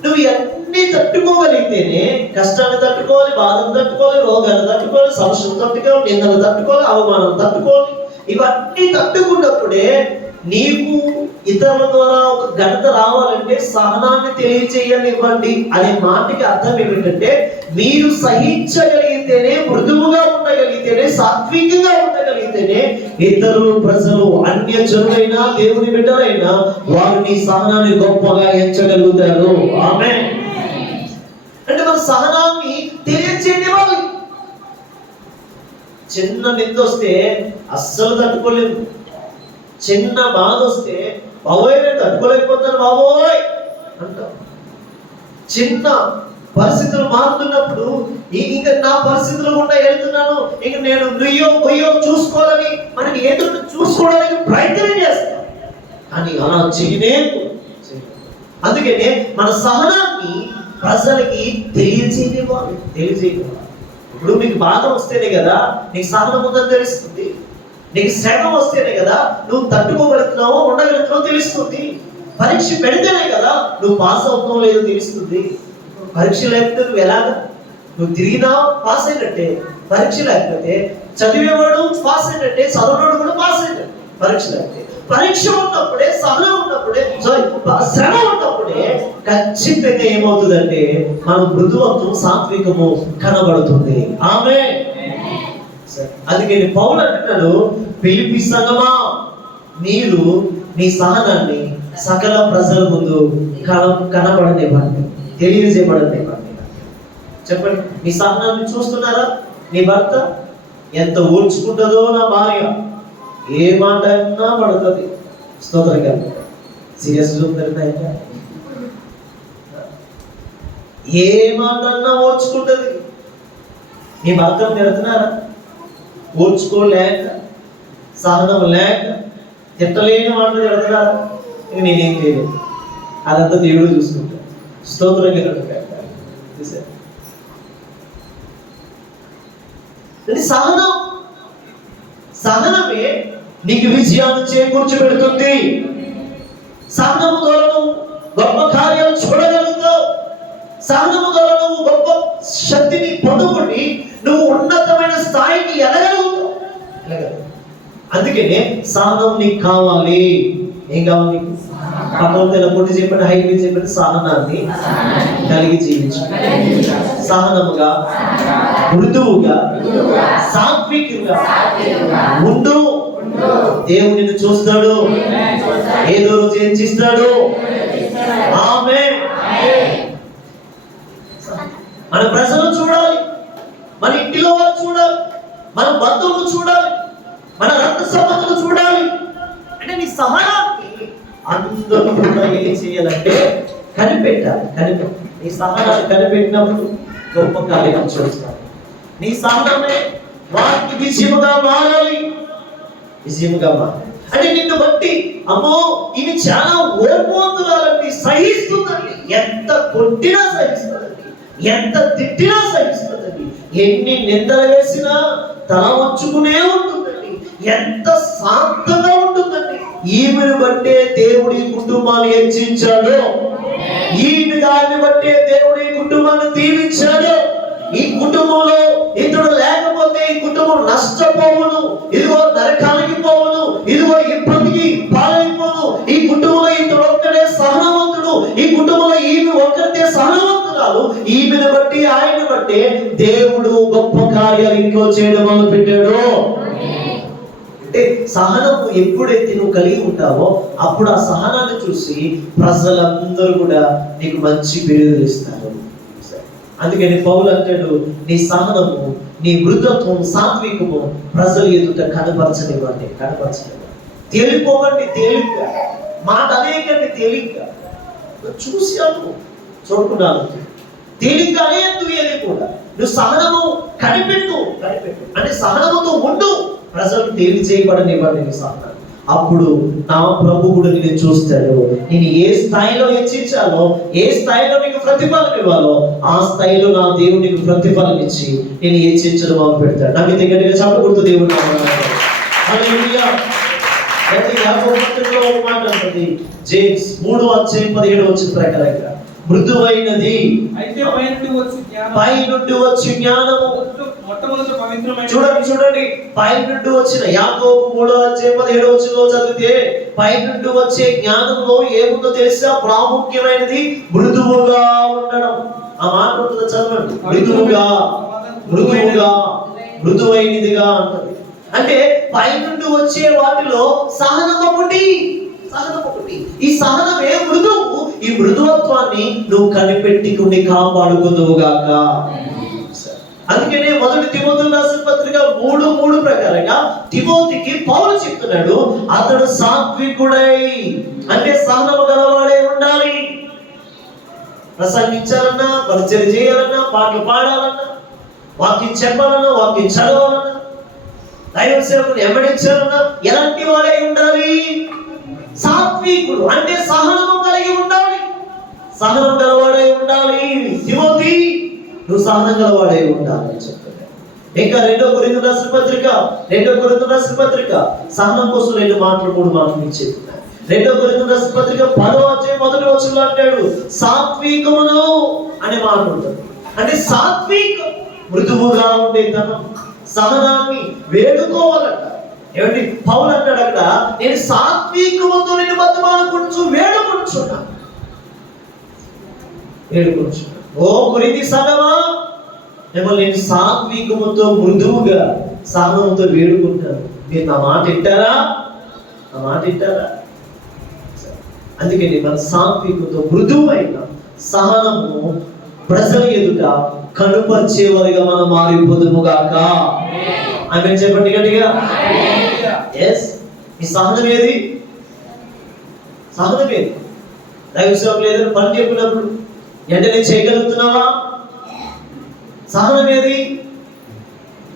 నువ్వు అన్ని తట్టుకోగలిగితేనే, కష్టాన్ని తట్టుకోవాలి, బాధను తట్టుకోవాలి, రోగాన్ని తట్టుకోవాలి, సమస్యను తట్టుకోవాలి, నిందలు తట్టుకోవాలి, అవమానం తట్టుకోవాలి. ఇవన్నీ తట్టుకున్నప్పుడే నీకు ఇతరుల ద్వారా ఒక ఘనత రావాలంటే సహనాన్ని తెలియచేయనివ్వండి అనే మాటకి అర్థం ఏమిటంటే, మీరు సహించగలిగితేనే, మృదువుగా ఉండగలిగితేనే, సాత్వికంగా ఉండగలిగితేనే ఇతరులు, ప్రజలు, అన్య జనులైనా దేవుని బిడ్డలైనా వారు నీ సహనాన్ని గొప్పగా ఎంచగలుగుతారు. ఆమేన్. అంటే మన సహనాన్ని తెలియచేయనివ్వాలి. చిన్న నింద వస్తే అస్సలు తట్టుకోలేదు, చిన్న బాధ వస్తే బాబోయ్ నేను తట్టుకోలేకపోతాను బాబోయ్ అంటాం. చిన్న పరిస్థితులు మారుతున్నప్పుడు ఇంకా నా పరిస్థితులు కూడా వెళ్తున్నాను, ఇంక నేను నుయ్యో చూసుకోవాలని మనం ఏదో చూసుకోవడానికి ప్రయత్నం చేస్తాం, కానీ అలా చేయనే. అందుకనే మన సహనాన్ని ప్రజలకి తెలియజేయనివ్వాలి. ఇప్పుడు మీకు బాధ వస్తేనే కదా నీకు సహనం ఉందని తెలుస్తుంది. నీకు శ్రమ వస్తేనే కదా నువ్వు తట్టుకోగలుగుతున్నావో ఉండగలుగుతున్నావో తెలుస్తుంది. పరీక్ష పెడితేనే కదా నువ్వు పాస్ అవుతున్నావు లేదో తెలుస్తుంది. పరీక్ష లేకపోతే నువ్వు ఎలాగా? నువ్వు తిరిగినా పాస్ అయినట్టే. పరీక్ష లేకపోతే చదివేవాడు పాస్ అయినట్టే, చదవనాడు కూడా పాస్ అయినట్టే. పరీక్ష లేకపోతే, పరీక్ష ఉన్నప్పుడే, సహనం ఉన్నప్పుడే, శ్రమ ఉన్నప్పుడే ఖచ్చితంగా ఏమవుతుందంటే మన మృదుత్వం, సాత్వికము కనబడుతుంది. ఆమేన్. అందుకని పౌలు అంటున్నాడు, ఫిలిప్పీ సంఘమా మీరు మీ సహనాన్ని సకల ప్రజల ముందు కనబడనివ్వండి, తెలియజేయబడనివ్వండి. చెప్పండి, మీ సహనాన్ని చూస్తున్నారా? నీ భర్త ఎంత ఓర్చుకుంటుందో నా భార్య, ఏ మాట అయినా పడుతుంది. స్తోత్రంగా సీరియస్ చూపుతారు, ఏ మాట అన్నా ఓర్చుకుంటుంది. నీ భర్తను పెడుతున్నారా? ఓర్చుకోలేక, సహనం లేక, తిట్టలేని మాటలు పెడుతున్నారా? నేనేం చేయలేదు, అదంతా దేవుడు చూసుకుంటా. స్తోత్రంగా చూసారు. సహనమే నీకు విజయాన్ని చేకూర్చబెడుతుంది. సహనము ద్వారా నువ్వు గొప్ప కార్యాలు చూడగలుగుతావు. సహనము ద్వారా నువ్వు గొప్ప శక్తిని పొందుకొని నువ్వు ఉన్నతమైన స్థాయికి ఎదగలుగుతావు. అందుకనే సహనం నీకు కావాలి. ఏం కావాలి నీకు? పక్కన పొట్టి చెప్పండి, హైట్ మీద చెప్పండి, సహనాన్ని కలిగి జీవించు. సహనముగా, మృదువుగా, సాత్వికంగా ఉండు. దేవుడు నిన్ను చూస్తాడు, ఏదో రోజు హెచ్చిస్తాడు. ఆమేన్. మన ప్రజలు చూడాలి, మన ఇంటిలో వాళ్ళు చూడాలి, మన బంధువులు చూడాలి, మన రక్త చేయాలంటే కనిపెట్టాలి. నీ సహనాన్ని కనిపెట్టినప్పుడు గొప్ప కార్యాలు చూస్తాను. నీ సహనమే వారికి విజయముగా మారాలి. అంటే నిన్ను బట్టి అమ్మో ఇవి చాలా ఓర్పువంతురాలండి, సహిస్తుందండి, ఎంత కొట్టినా సహిస్తుందండి, ఎంత తిట్టినా సహిస్తుందండి, ఎన్ని నిందలు వేసినా తల వంచుకునే ఉంటుందండి, ఎంత శాంతంగా ఉంటుందండి. ఈమెను బట్టే దేవుడి కుటుంబాన్ని హెచ్చించాడు. ఈమె దాన్ని బట్టే దేవుడి కుటుంబాన్ని దీవించాడు. ఈ కుటుంబంలో ఇతడు లేకపోతే ఈ కుటుంబం నష్టపోవును, ఇదిగో నరకానికి పోవును, ఇదిగో ఇబ్బందికి పాలైపోను. ఈ కుటుంబంలో ఇతడు ఒక్కడే సహనవంతుడు, ఈ కుటుంబంలో ఈమె ఒక్కరితే సహనవంతురాలు. ఈమెను బట్టి ఆయన బట్టే దేవుడు గొప్ప కార్యాలు ఇంట్లో చేయడం మొదలు పెట్టాడు. అంటే సహనము ఎప్పుడైతే నువ్వు కలిగి ఉంటావో అప్పుడు ఆ సహనాన్ని చూసి ప్రజలందరూ కూడా నీకు మంచి పేరు ఇస్తారు. అందుకని పౌలు అంటాడు, నీ సహనము, నీ మృదుత్వం, సాత్వికము ప్రజల ఎదుట కనపరచనివ్వండి. తేలిపోవండి, తేలిగ్గా మాట అనేకండి, తేలిగ్గా చూశాను, చూడుకున్నాను, తేలిగ్గా అనేందుకు ఏది కూడా నువ్వు సహనము కనిపెట్టు అంటే సహనముతో ఉండు. ప్రజలు తేలి చేయబడనివ్వండి నీ సహనం. అప్పుడు నా ప్రభు కూడా నేను చూస్తాడు. నేను ఏ స్థాయిలో హెచ్చించాలో, ఏ స్థాయిలో నీకు ప్రతిఫలం ఇవ్వాలో ఆ స్థాయిలో నా దేవుడు నీకు ప్రతిఫలం ఇచ్చి నేను హెచ్చించడం మొదలు పెడతాడు. నాకు దగ్గరగా చెప్పకూడదు దేవుడు. జేమ్స్ 3:17 ప్రకారంగా మృదువైనది అయితే పై నుండి వచ్చి జ్ఞానము. చూడండి పై నుండి వచ్చిన యాకోబు 3:17 చదివితే పై నుండి వచ్చే జ్ఞానంలో ఏముందో తెలుసా? ప్రాముఖ్యమైనది మృదువుగా ఉండడం. ఆ మాట ఉంటుందో చదవండి. మృదువైనదిగా అంటది. అంటే పై నుండి వచ్చే వాటిలో సహనం ఒకటి. ఈ సహనమే మృదువు. ఈ మృదువత్వాన్ని నువ్వు కనిపెట్టుకుని కాపాడుకుందువుగాక. అందుకనే 1 తిమోతి రాసిన పత్రిక 3:3 ప్రకారంగా తిమోతికి పౌలు చెప్తున్నాడు, అతడు సాత్వికుడై అంటే సహనము గలవాడై ఉండాలి. ప్రసంగించాలన్నా, పరిచయం చేయాలన్నా, పాటలు పాడాలన్నా, వాక్యం చెప్పాలన్నా, వాక్యం చదవాలన్నా, దైవ సేవకుని వెంబడించాలన్నా ఎలాంటి వాడై ఉండాలి? సాత్వికుడు అంటే సహనము కలిగి ఉండాలి, సహనం గలవాడై ఉండాలి. తిమోతి నువ్వు సహనం గలవాడై ఉండాలి అని చెప్తాడు. ఇంకా 2 కొరింథీయుల రాసిన పత్రిక సహనం కోసం 3 మాటలు చెప్పినాడు. 2 కొరింథీయుల రాసిన పత్రిక 10:1 అంటాడు, సాత్వికమును అనే మాట ఉంటుంది. అంటే సాత్వికం మృదువుగా ఉండేతనం, సహనాన్ని వేడుకోవాలంట. ఏమండి పౌలు అంటాడు అక్కడ, నేను సాత్వికముతో నేను బతిమాలుకుంటూ వేడుకుంటున్నాను. ఓ కొరింథీ సంఘమా, మిమ్మల్ని నేను సాత్వికముతో మృదువుగా సహనంతో వేడుకుంటాను. మీరు నా మాట వింటారా? అందుకని మన సాత్వికతో మృదువైన సహనము ప్రజల ఎదుట కనుపరిచేవారిగా మనం మారిపోదుముగాక. ఆమె చెప్పండి గట్టిగా. ఈ సహనం ఏది? దైవ సేవకులు ఏదైనా పని చెప్పినప్పుడు వెంటనే చేయగలుగుతున్నావా? సహనం ఏది?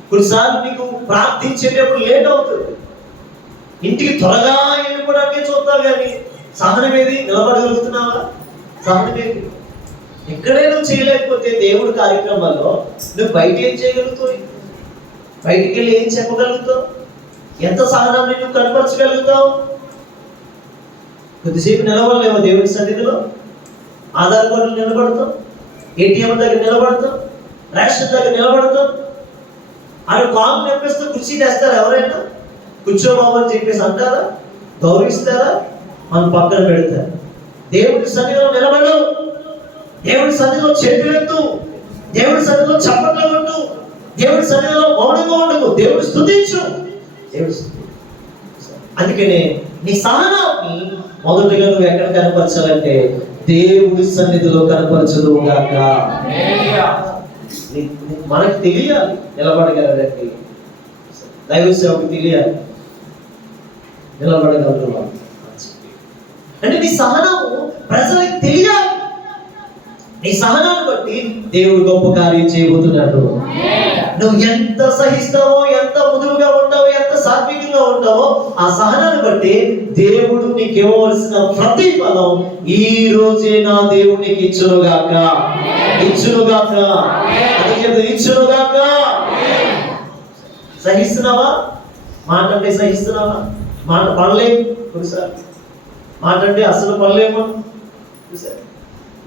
కొన్నిసార్లు నీకు ప్రార్థించేటప్పుడు లేట్ అవుతుంది, ఇంటికి త్వరగా వెళ్ళిపోవడానికి చూస్తావు, కానీ సహనం ఏది? నిలబడగలుగుతున్నావా? సహనం ఏది? ఎక్కడే నువ్వు చేయలేకపోతే దేవుడి కార్యక్రమాల్లో నువ్వు బయట ఏం చేయగలుగుతావు? బయటికి వెళ్ళి ఏం చెప్పగలుగుతావు? ఎంత సహనాన్ని నువ్వు కనపరచగలుగుతావు? కొద్దిసేపు నిలబడలేవా దేవుడి సన్నిధిలో? ఆధార్ కార్డులు నిలబడతాం, ఏటీఎం దగ్గర నిలబడతాం, రేషన్ దగ్గర నిలబడతాం. ఆడ కాలు నొప్పిస్తూ కుర్చీ తెస్తారా? ఎవరైనా కూర్చోబాబు అని చెప్పేసి అంటారా? గౌరవిస్తారా? మన పక్కన పెడతారు. దేవుడి సన్నిధిలో నిలబడు, దేవుడి సన్నిధిలో చేతులెత్తు, దేవుడి సన్నిధిలో చప్పట్లు కొట్టు, దేవుడి సన్నిధిలో మౌనంగా ఉండకు, దేవుడు స్తుతించు. అందుకనే నీ సహనాన్ని మొదటిగా నువ్వు ఎక్కడ కనపరచాలంటే దేవుడి సన్నిధిలో కనపరచుదువుగాక. మనకు తెలియాలి నిలబడగలరండి, దైవ సేవకు తెలియాలి నిలబడగలరు అంటే నీ సహనము ప్రజలకు తెలియాలి. నీ సహనాన్ని బట్టి దేవుడు గొప్ప కార్యం చేయబోతున్నాడు. నువ్వు ఎంత సహిస్తావో, ఎంత మృదువుగా ఉంటావో, ఎంత సాత్వికంగా ఉంటావో, ఆ సహనాన్ని బట్టి దేవుడు నీకు ఇవ్వవలసిన ప్రతిఫలం ఈ రోజే నా దేవుడు నీకు ఇచ్చునుగాక, ఇచ్చునుగాక, ఇచ్చునుగాక. సహిస్తున్నావా? మాట అంటే సహిస్తున్నావా? మాట పడలేము ఒకసారి, మాట అంటే అసలు పడలేము.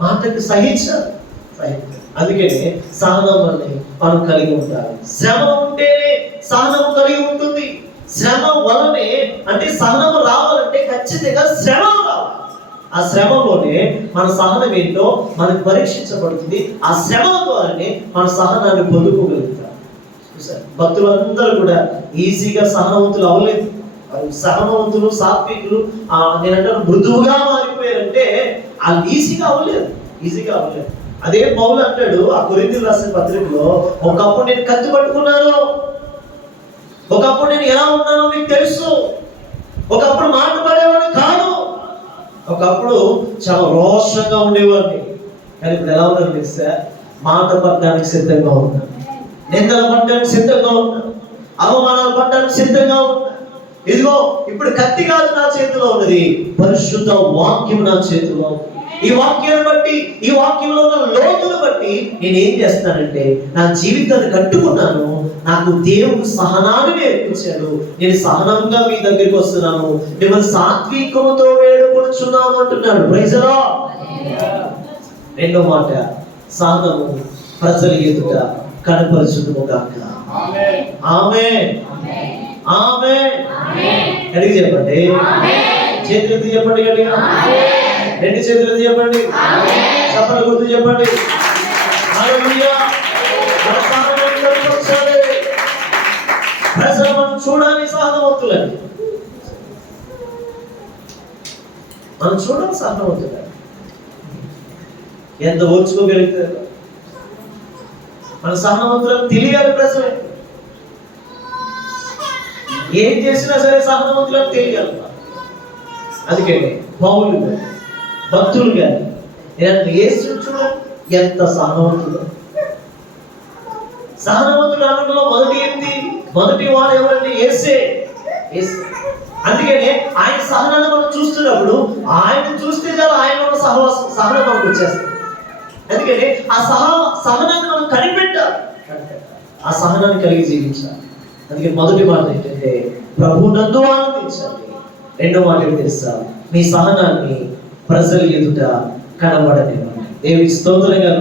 మాటకి సహించాలి. అందుకనే సహనం అని మనం కలిగి ఉండాలి. శ్రమ ఉంటేనే సహనం కలిగి ఉంటుంది. శ్రమ వలనే, అంటే సహనం రావాలంటే ఖచ్చితంగా శ్రమ రావాలి. ఆ శ్రమలోనే మన సహనం ఏంటో మనకు పరీక్షించబడుతుంది. ఆ శ్రమ ద్వారానే మన సహనాన్ని పొందుకోగలుగుతాం. భక్తులందరూ కూడా ఈజీగా సహనవంతులు అవ్వలేదు. సహనవంతులు, సాత్వికులు, నేనంటాను మృదువుగా మారిపోయారంటే వాళ్ళు ఈజీగా అవ్వలేదు. అదే పౌలు అంటాడు ఆ కొరింథీయులకు రాసిన పత్రికలో, ఒకప్పుడు నేను కత్తి పట్టుకున్నాను, ఒకప్పుడు నేను ఎలా ఉన్నానో మీకు తెలుసు, ఒకప్పుడు మాట పడేవాడిని కాదు, ఒకప్పుడు చాలా రోషంగా ఉండేవాడిని, కానీ ఇప్పుడు ఎలా ఉన్నాను తెలుసా? మాట పడడానికి సిద్ధంగా ఉన్నాను, నిందలు పడడానికి సిద్ధంగా ఉన్నాను, అవమానాలు పడడానికి సిద్ధంగా ఉన్నాను. ఇదిగో ఇప్పుడు కత్తి కాదు నా చేతిలో ఉన్నది, పరిశుద్ధ వాక్యం నా చేతిలో. ఈ వాక్యాన్ని బట్టి, ఈ వాక్యంలో ఉన్న లోతును బట్టి నేనేం చేస్తానంటే నా జీవితాన్ని కట్టుకున్నాను. నాకు దేవుడు సహనాన్ని నేర్పించాడు. నేను సహనంగా మీ దగ్గరికి వస్తున్నాను, మిమ్మల్ని సాత్వికముతో వేడుకొనుచున్నాను అంటున్నాడు. Praise the lord. రెండో మాట, సహనము ప్రజల ఎదుట కనపరచును గాక. ఆమేన్, ఆమేన్. గట్టిగా చెప్పండి, చేతులెత్తి చెప్పండి, గట్టిగా రెండు చేతులెత్తి చెప్పండి, చప్పట్లు గుర్తు చెప్పండి. హల్లెలూయా. మన సహనాన్ని కనపరచాలి. ప్రజలు మనం చూడాలి సహనవంతులని, మనం చూడాలి సహనవంతులని. ఎంత ఓర్చుకోగలుగుతారు మన సహనవంతులను తెలియాలి. ప్రజలు ఏం చేసినా సరే సహనవంతులను తెలియాలి. అందుకే పౌలు భక్తులు కానీ యేసు చూడండి ఎంత సహనవంతుడు. సహనవంతుడు అనడంలో మొదటి వాడు ఎవరంటే యేసే. అందుకనే ఆయన సహనాన్ని మనం చూస్తున్నప్పుడు, ఆయన చూస్తే చాలు ఆయన సహనం మనకు వచ్చేస్తుంది. అందుకని ఆ సహనాన్ని మనం కనిపెట్టాలి, ఆ సహనాన్ని కలిగి జీవించాలి. అందుకే మొదటి మాట ఏంటంటే ప్రభువునందు ఆనందించాలి. రెండో మాట ఏంటి తెలుసా? మీ సహనాన్ని ప్రజల ఎదుట కనబడనివ్వండి. దేవునికి స్తోత్రంగా.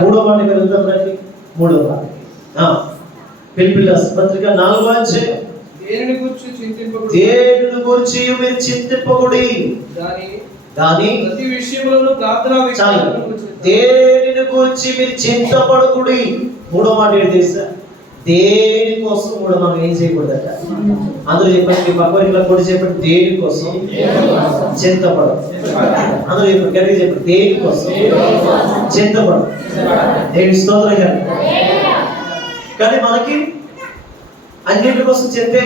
మూడో మాటకి వెళ్తాం రండి. మూడో మాట ఫిలిప్పీయుల పత్రిక 4వ అధ్యాయం. దేనిని గురించి మీరు చింతింపకుడి, కానీ ప్రతి విషయంలోనూ ప్రార్థన దేనిని గురించి మీరు చింతపడకుడి. మూడో మాట ఏంటి తెలుసా? దేనికోసం కూడా మనం ఏం చేయకూడదట. అందరూ చెప్పండి, పక్కవారికి కూడా చెప్పండి, దేనికోసం చింతపడదు. అందరూ చెప్పండి, గట్టిగా చెప్పండి, దేనికోసం చింతపడదు. దేవుని స్తోత్రం గారు. కానీ మనకి అన్నింటి కోసం చెప్తే,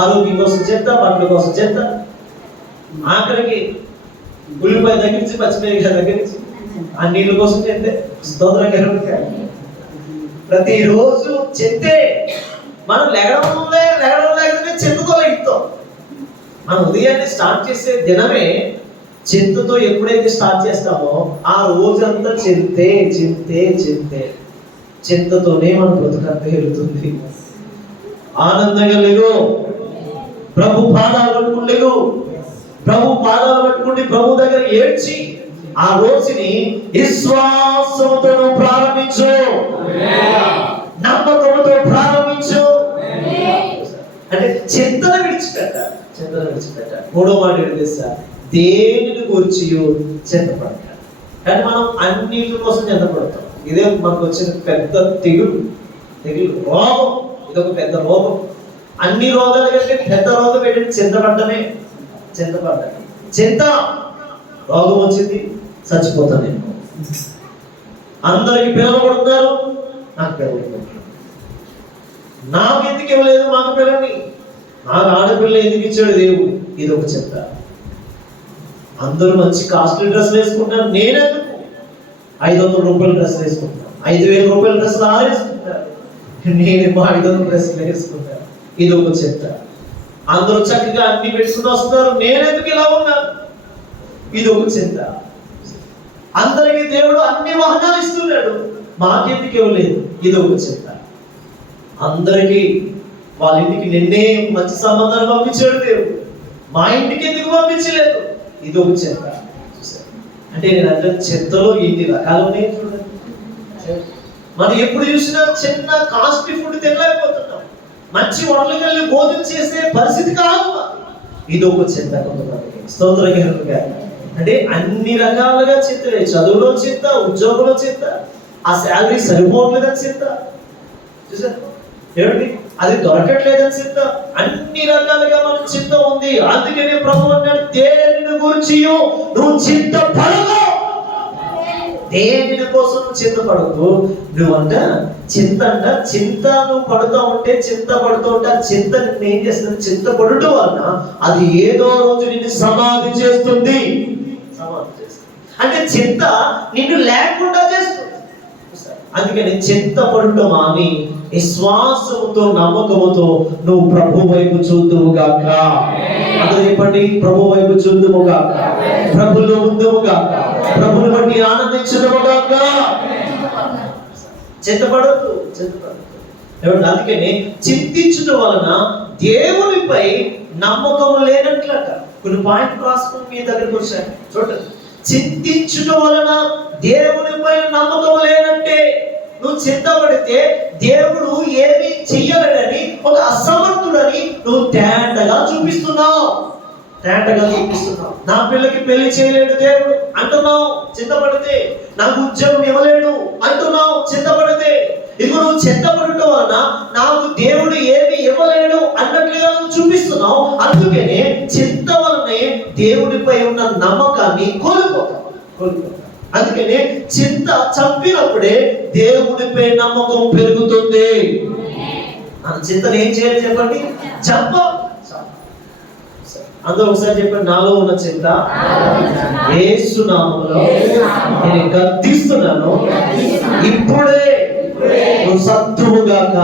ఆరోగ్యం కోసం చెప్తా, పంటల కోసం చెప్తా, ఆఖరికి ఉల్లిపాయ దగ్గర నుంచి పచ్చిమిరపకాయ దగ్గర నుంచి అన్నింటి కోసం చెప్తే స్తోత్రం గారు. ప్రతిరోజు చెప్తే మనం లెగడం లేకపోతే చెందుకోలేగుతాం. మనం ఉదయాన్నే స్టార్ట్ చేసే దినమే చింతతో ఎప్పుడైతే స్టార్ట్ చేస్తామో ఆ రోజంతా చింతతోనే మన బ్రతుకంతా వెళుతుంది. ఆనందంగా లేవు, ప్రభు పాదాలు పట్టుకుండి ప్రభు దగ్గర ఏడ్చి ఆ రోజుని విశ్వాసంతో ప్రారంభించు, నమ్మకంతో ప్రారంభించు. అంటే చింతన విడిచిపెట్టాలి. మూడో మాట ఏంటి తెలుసా? దేనిని గురించి చింతపడతారు. కానీ మనం అన్నింటి కోసం చింతపడతాం. ఇదే మనకు వచ్చిన పెద్ద తెగులు రోగం. ఇదొక పెద్ద రోగం. అన్ని రోగాల కంటే పెద్ద రోగం ఏంటంటే చింతపడ్డమే. చింత రోగం వచ్చింది, చచ్చిపోతాను నేను. అందరికి పిల్లలు పడుతున్నారు, నాకు పిల్లలు పడుతున్నారు. నాకు ఎందుకు ఇవ్వలేదు మాకు పిల్లని? నాకు ఆడపిల్ల ఎందుకు ఇచ్చాడు దేవుడు? ఇది ఒక చింత. అందరూ మంచి కాస్ట్లీ డ్రెస్సులు వేసుకుంటారు, నేనెందుకు 500 రూపాయల డ్రెస్సులు వేసుకుంటాను, 5000 రూపాయల డ్రెస్సులు వేసుకుంటారు, నేనేమో 500 డ్రెస్సులు వేసుకుంటాను. ఇది ఒక చెత్త. అందరూ చక్కగా అన్ని పెట్టుకుని వస్తున్నారు, నేనెందుకు ఇలా ఉన్నాను? ఇది ఒక చెత్త. అందరికీ దేవుడు అన్ని వాహనాలు ఇస్తున్నాడు, మాకెందుకు ఇవ్వలేదు? ఇది ఒక చెత్త. అందరికీ వాళ్ళ ఇంటికి నిన్నే మంచి సంబంధాలు పంపించాడు దేవుడు, మా ఇంటికి ఎందుకు పంపించలేదు? ఇది ఒక చెత్త. అంటే నేను అంటే చెత్తలో ఎన్ని రకాలు ఉన్నాయి చూడండి. మనం ఎప్పుడు చూసినా చిన్న కాస్ట్లీ ఫుడ్ తినలేకపోతున్నాం, మంచి వంటలకు వెళ్ళి భోజనం చేసే పరిస్థితి కాదు. ఇది ఒక చెత్త. కొంతమందికి స్తోత్రంగా అంటే అన్ని రకాలుగా చెత్తలే. చదువులో చెత్త, ఉద్యోగంలో చెత్త, ఆ శాలరీ సరిపోవట్లేదని చెత్త, చూసారు ఏమిటి అది దొరకట్లేదని చెత్త, అన్ని రకాలుగా మన చింత ఉంది. అందుకనే ప్రభు అన్నాడు, దేనిని గురించి నువ్వు చింతపడకు. దేనిని కోసం నువ్వు చింతపడకు. నువ్వంట చింత నువ్వు పడుతూ ఉంటే, చింత పడుతూ ఉంటే ఆ చింత నిన్ను ఏం చేస్తుంది? చింతపడటం వలన అది ఏదో రోజు నిన్ను సమాధి చేస్తుంది. అంటే చింత నిన్ను లేకుండా చేస్తుంది. అందుకని చింతపడటం అని విశ్వాసముతో నమ్మకముతో నువ్వు ప్రభు వైపు చూద్దువుగాక. అందరూ చెప్పండి, ప్రభు వైపు చూద్దువుగాక, ప్రభులో ఉందువుగాక, ప్రభుని బట్టి ఆనందించుదువుగాక. చింతపడద్దు. అందుకని చింతించడం వలన దేవునిపై నమ్మకం లేనట్లట. కొన్ని పాయింట్ రాసుకుని మీ దగ్గరకు వచ్చాను చూడండి. చింతించడం వలన దేవునిపై నమ్మకం లేనంటే నువ్వు చింతపడితే దేవుడు ఏమి చెయ్యలేడని, ఒక అసమర్థుడని నువ్వు తేటగా చూపిస్తున్నావు. నా పిల్లకి పెళ్లి చేయలేడు దేవుడు అంటున్నావు చింతపడితే. నాకు ఉద్యోగం ఇవ్వలేడు అంటున్నావు చింతపడితే. ఇదిగో నువ్వు చింతపడటం వలన నాకు దేవుడు ఏమి ఇవ్వలేడు అన్నట్లుగా నువ్వు చూపిస్తున్నావు. అందుకనే చింత వలనే దేవుడిపై ఉన్న నమ్మకాన్ని కోల్పోతావు. అందుకనే చింత చంపినప్పుడే దేవుడిపై నమ్మకం పెరుగుతుంది. చింతను ఏం చేయాలి చెప్పండి? అందరూ ఒకసారి చెప్పండి, నాలో ఉన్న చింత యేసు నామములో నేను గద్దిస్తున్నాను. ఇప్పుడే నువ్వు సత్తువుగాక.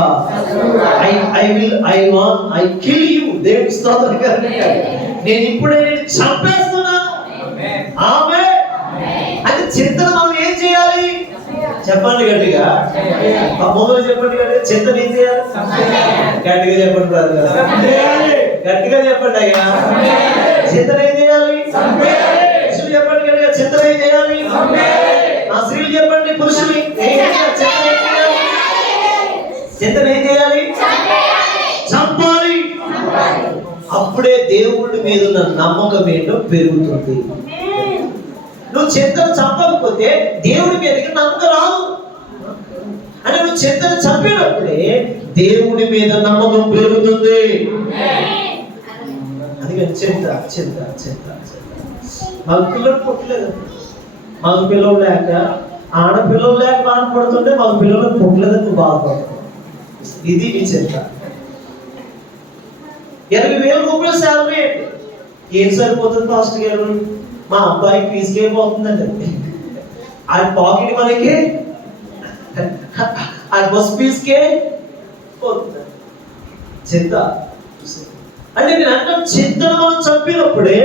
I kill you. దేవుని స్తోత్రం కలుగుగాక. నేను ఇప్పుడే నేను చంపేస్తున్నాను. ఆమేన్. అంటే చింతను మనం ఏం చేయాలి చెప్పండి గట్టిగా. మొదలు చెప్పండి గట్టిగా. చింతను ఏం చేయాలి? గట్టిగా చెప్పండి బ్రదర్, గట్టిగా చెప్పండి అయ్యా. చింతన ఏం చేయాలి? పురుషులు చెప్పండి గట్టిగా. చింతన ఏం చేయాలి? ఆ స్త్రీలు చెప్పండి, పురుషులు చింతన ఏం చేయాలి? చంపాలి. అప్పుడే దేవుడి మీద ఉన్న నమ్మకం ఏంటో పెరుగుతుంది. నువ్వు చింతను చంపకపోతే దేవుడి మీదకి నమ్మకం రాదు. అంటే నువ్వు చింతను చంపినప్పుడే దేవుడి మీద నమ్మకం పెరుగుతుంది. అందుకని చింత మగ పిల్లలు పుట్టలేదు. మగ పిల్లలు లేక ఆడపిల్లలు లేక బాధపడుతుంటే మగ పిల్లలు పుట్టలేదని బాధపడుతుంది. ఇది మీ చింత. 80,000 రూపాయల శాలరీ ఏంటి? ఏం సరిపోతుంది ఫాస్ట్ గారు? మా అబ్బాయికి ఫీజుకి ఏమవుతుందండి? ఆ పాకెట్ మనకి ఆ బస్ ఫీజుకే పోతుంది. చింత అంటే నేను అంటే చింతను మనం చంపినప్పుడే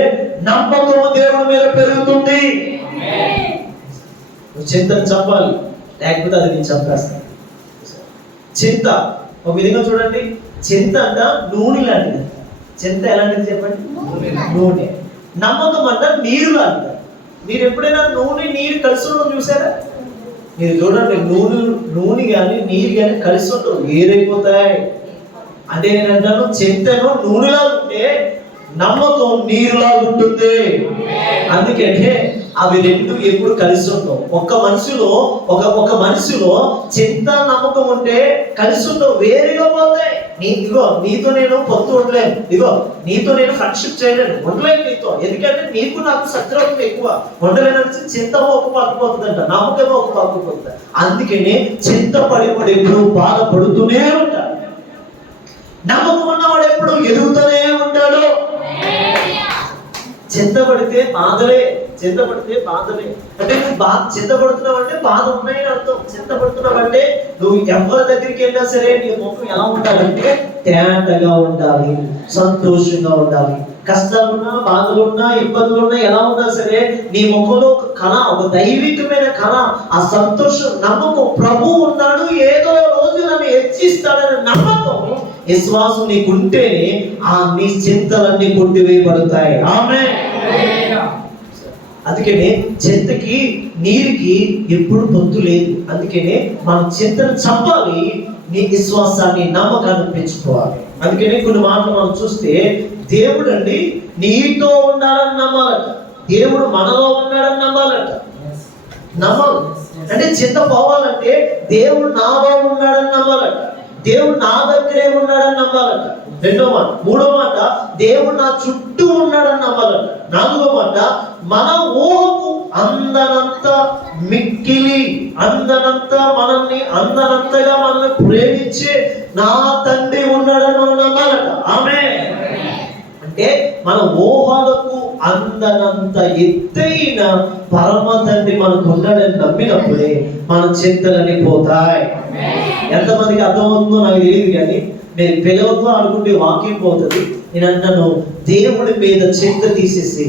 నమ్మకం దేవుడి మీద పెరుగుతుంది. నువ్వు చింతను చంపాలి, లేకపోతే అది నేను చంపేస్తాను. చింత ఒక విధంగా చూడండి, చింత అంట నూనె లాంటిది. చింత ఎలాంటిది చెప్పండి? నూనె. నమ్మకం అంట నీరు లాంటిది. మీరు ఎప్పుడైనా నూనె నీరు కలిసి ఉండడం చూసారా? మీరు చూడండి, నూనె కానీ నీరు కానీ కలిసి ఉండవు, వేరైపోతాయి. అంటే నేను అంటాను, చింతను నూనెలా ఉంటే నమ్మకం నీరులా ఉంటుంది. అందుకనే అవి రెండు ఎప్పుడు కలిసి ఉండవు. ఒక మనిషిలో చింత నమ్మకం ఉంటే కలిసి ఉండవు, వేరుగా పోతాయి. ఇగో నీతో నేను పొత్తు ఉండలేను, ఇగో నీతో నేను ఫ్రెండ్షిప్ చేయలేను, ఉండలేను నీతో. ఎందుకంటే నీకు నాకు శత్రుత్వం ఎక్కువ, ఉండలేను. చింతమో ఒక పక్కపోతుందంట, నమ్మకమో ఒక పక్కపోతుంది. అందుకనే చింతపడి ఎప్పుడు బాధపడుతూనే ఉంటాడు. నమ్మకం ఉన్నవాడు ఎప్పుడు ఎదుగుతూనే ఉంటాడు. చింతపడితే బాధలే, చింతపడితే బాధలే. అంటే నువ్వు చింతపడుతున్నావు అంటే బాధ ఉన్నాయని అర్థం. చింతపడుతున్నావు అంటే నువ్వు ఎవరి దగ్గరికి వెళ్ళినా సరే నీ ముఖం ఎలా ఉండాలంటే తేటగా ఉండాలి, సంతోషంగా ఉండాలి. కష్టాలున్నా, బాధలున్నా, ఇబ్బందులున్నా ఎలా ఉన్నా సరే నీ ముఖంలో ఒక కళ, ఒక దైవికమైన కళ, ఆ సంతోషం, నమ్మకం, ప్రభు ఉన్నాడు, ఏదో రోజు నన్ను హెచ్చిస్తాడనే నమ్మకం, విశ్వాసం నీకుంటేనే ఆ నీ చింతలన్నీ కొట్టివేయబడతాయి. ఆమేన్. అందుకనే చింతకి నీరుకి ఎప్పుడు పొత్తు లేదు. అందుకనే మనం చింతను చంపాలి, నీ విశ్వాసాన్ని, నమ్మకాన్ని పెంచుకోవాలి. అందుకనే కొన్ని మాటలు మనం చూస్తే దేవుడు అండి నీతో ఉండాలని నమ్మాలట, దేవుడు మనలో ఉన్నాడని నమ్మాలట. నమ్మాలి అంటే చింత పోవాలంటే దేవుడు నాలో ఉన్నాడని నమ్మాలట, దేవుడు నా దగ్గరే ఉన్నాడని నమ్మాలట. రెండో మాట. మూడో మాట, దేవుడు నా చుట్టూ ఉన్నాడని నమ్మాలట. నాలుగో మాట, మన ఊహకు అందనంత మిక్కిలి, అందనంత మనల్ని, అందనంతగా మనల్ని ప్రేమించే నా తండ్రి ఉన్నాడని మనం నమ్మాలట. ఆమేన్. అంటే మన ఊహలకు అందనంత ఎత్తైన పరమ తండ్రి మనకు ఉన్నాడని నమ్మినప్పుడే మన చింతలన్నీ పోతాయి. ఎంతమందికి అర్థమవుతుందో నాకు తెలియదు, కానీ నేను పిలవద్దు అనుకుంటే వాక్యం పోతుంది. నేను అంటాను, దేవుడి మీద చింత తీసేసి,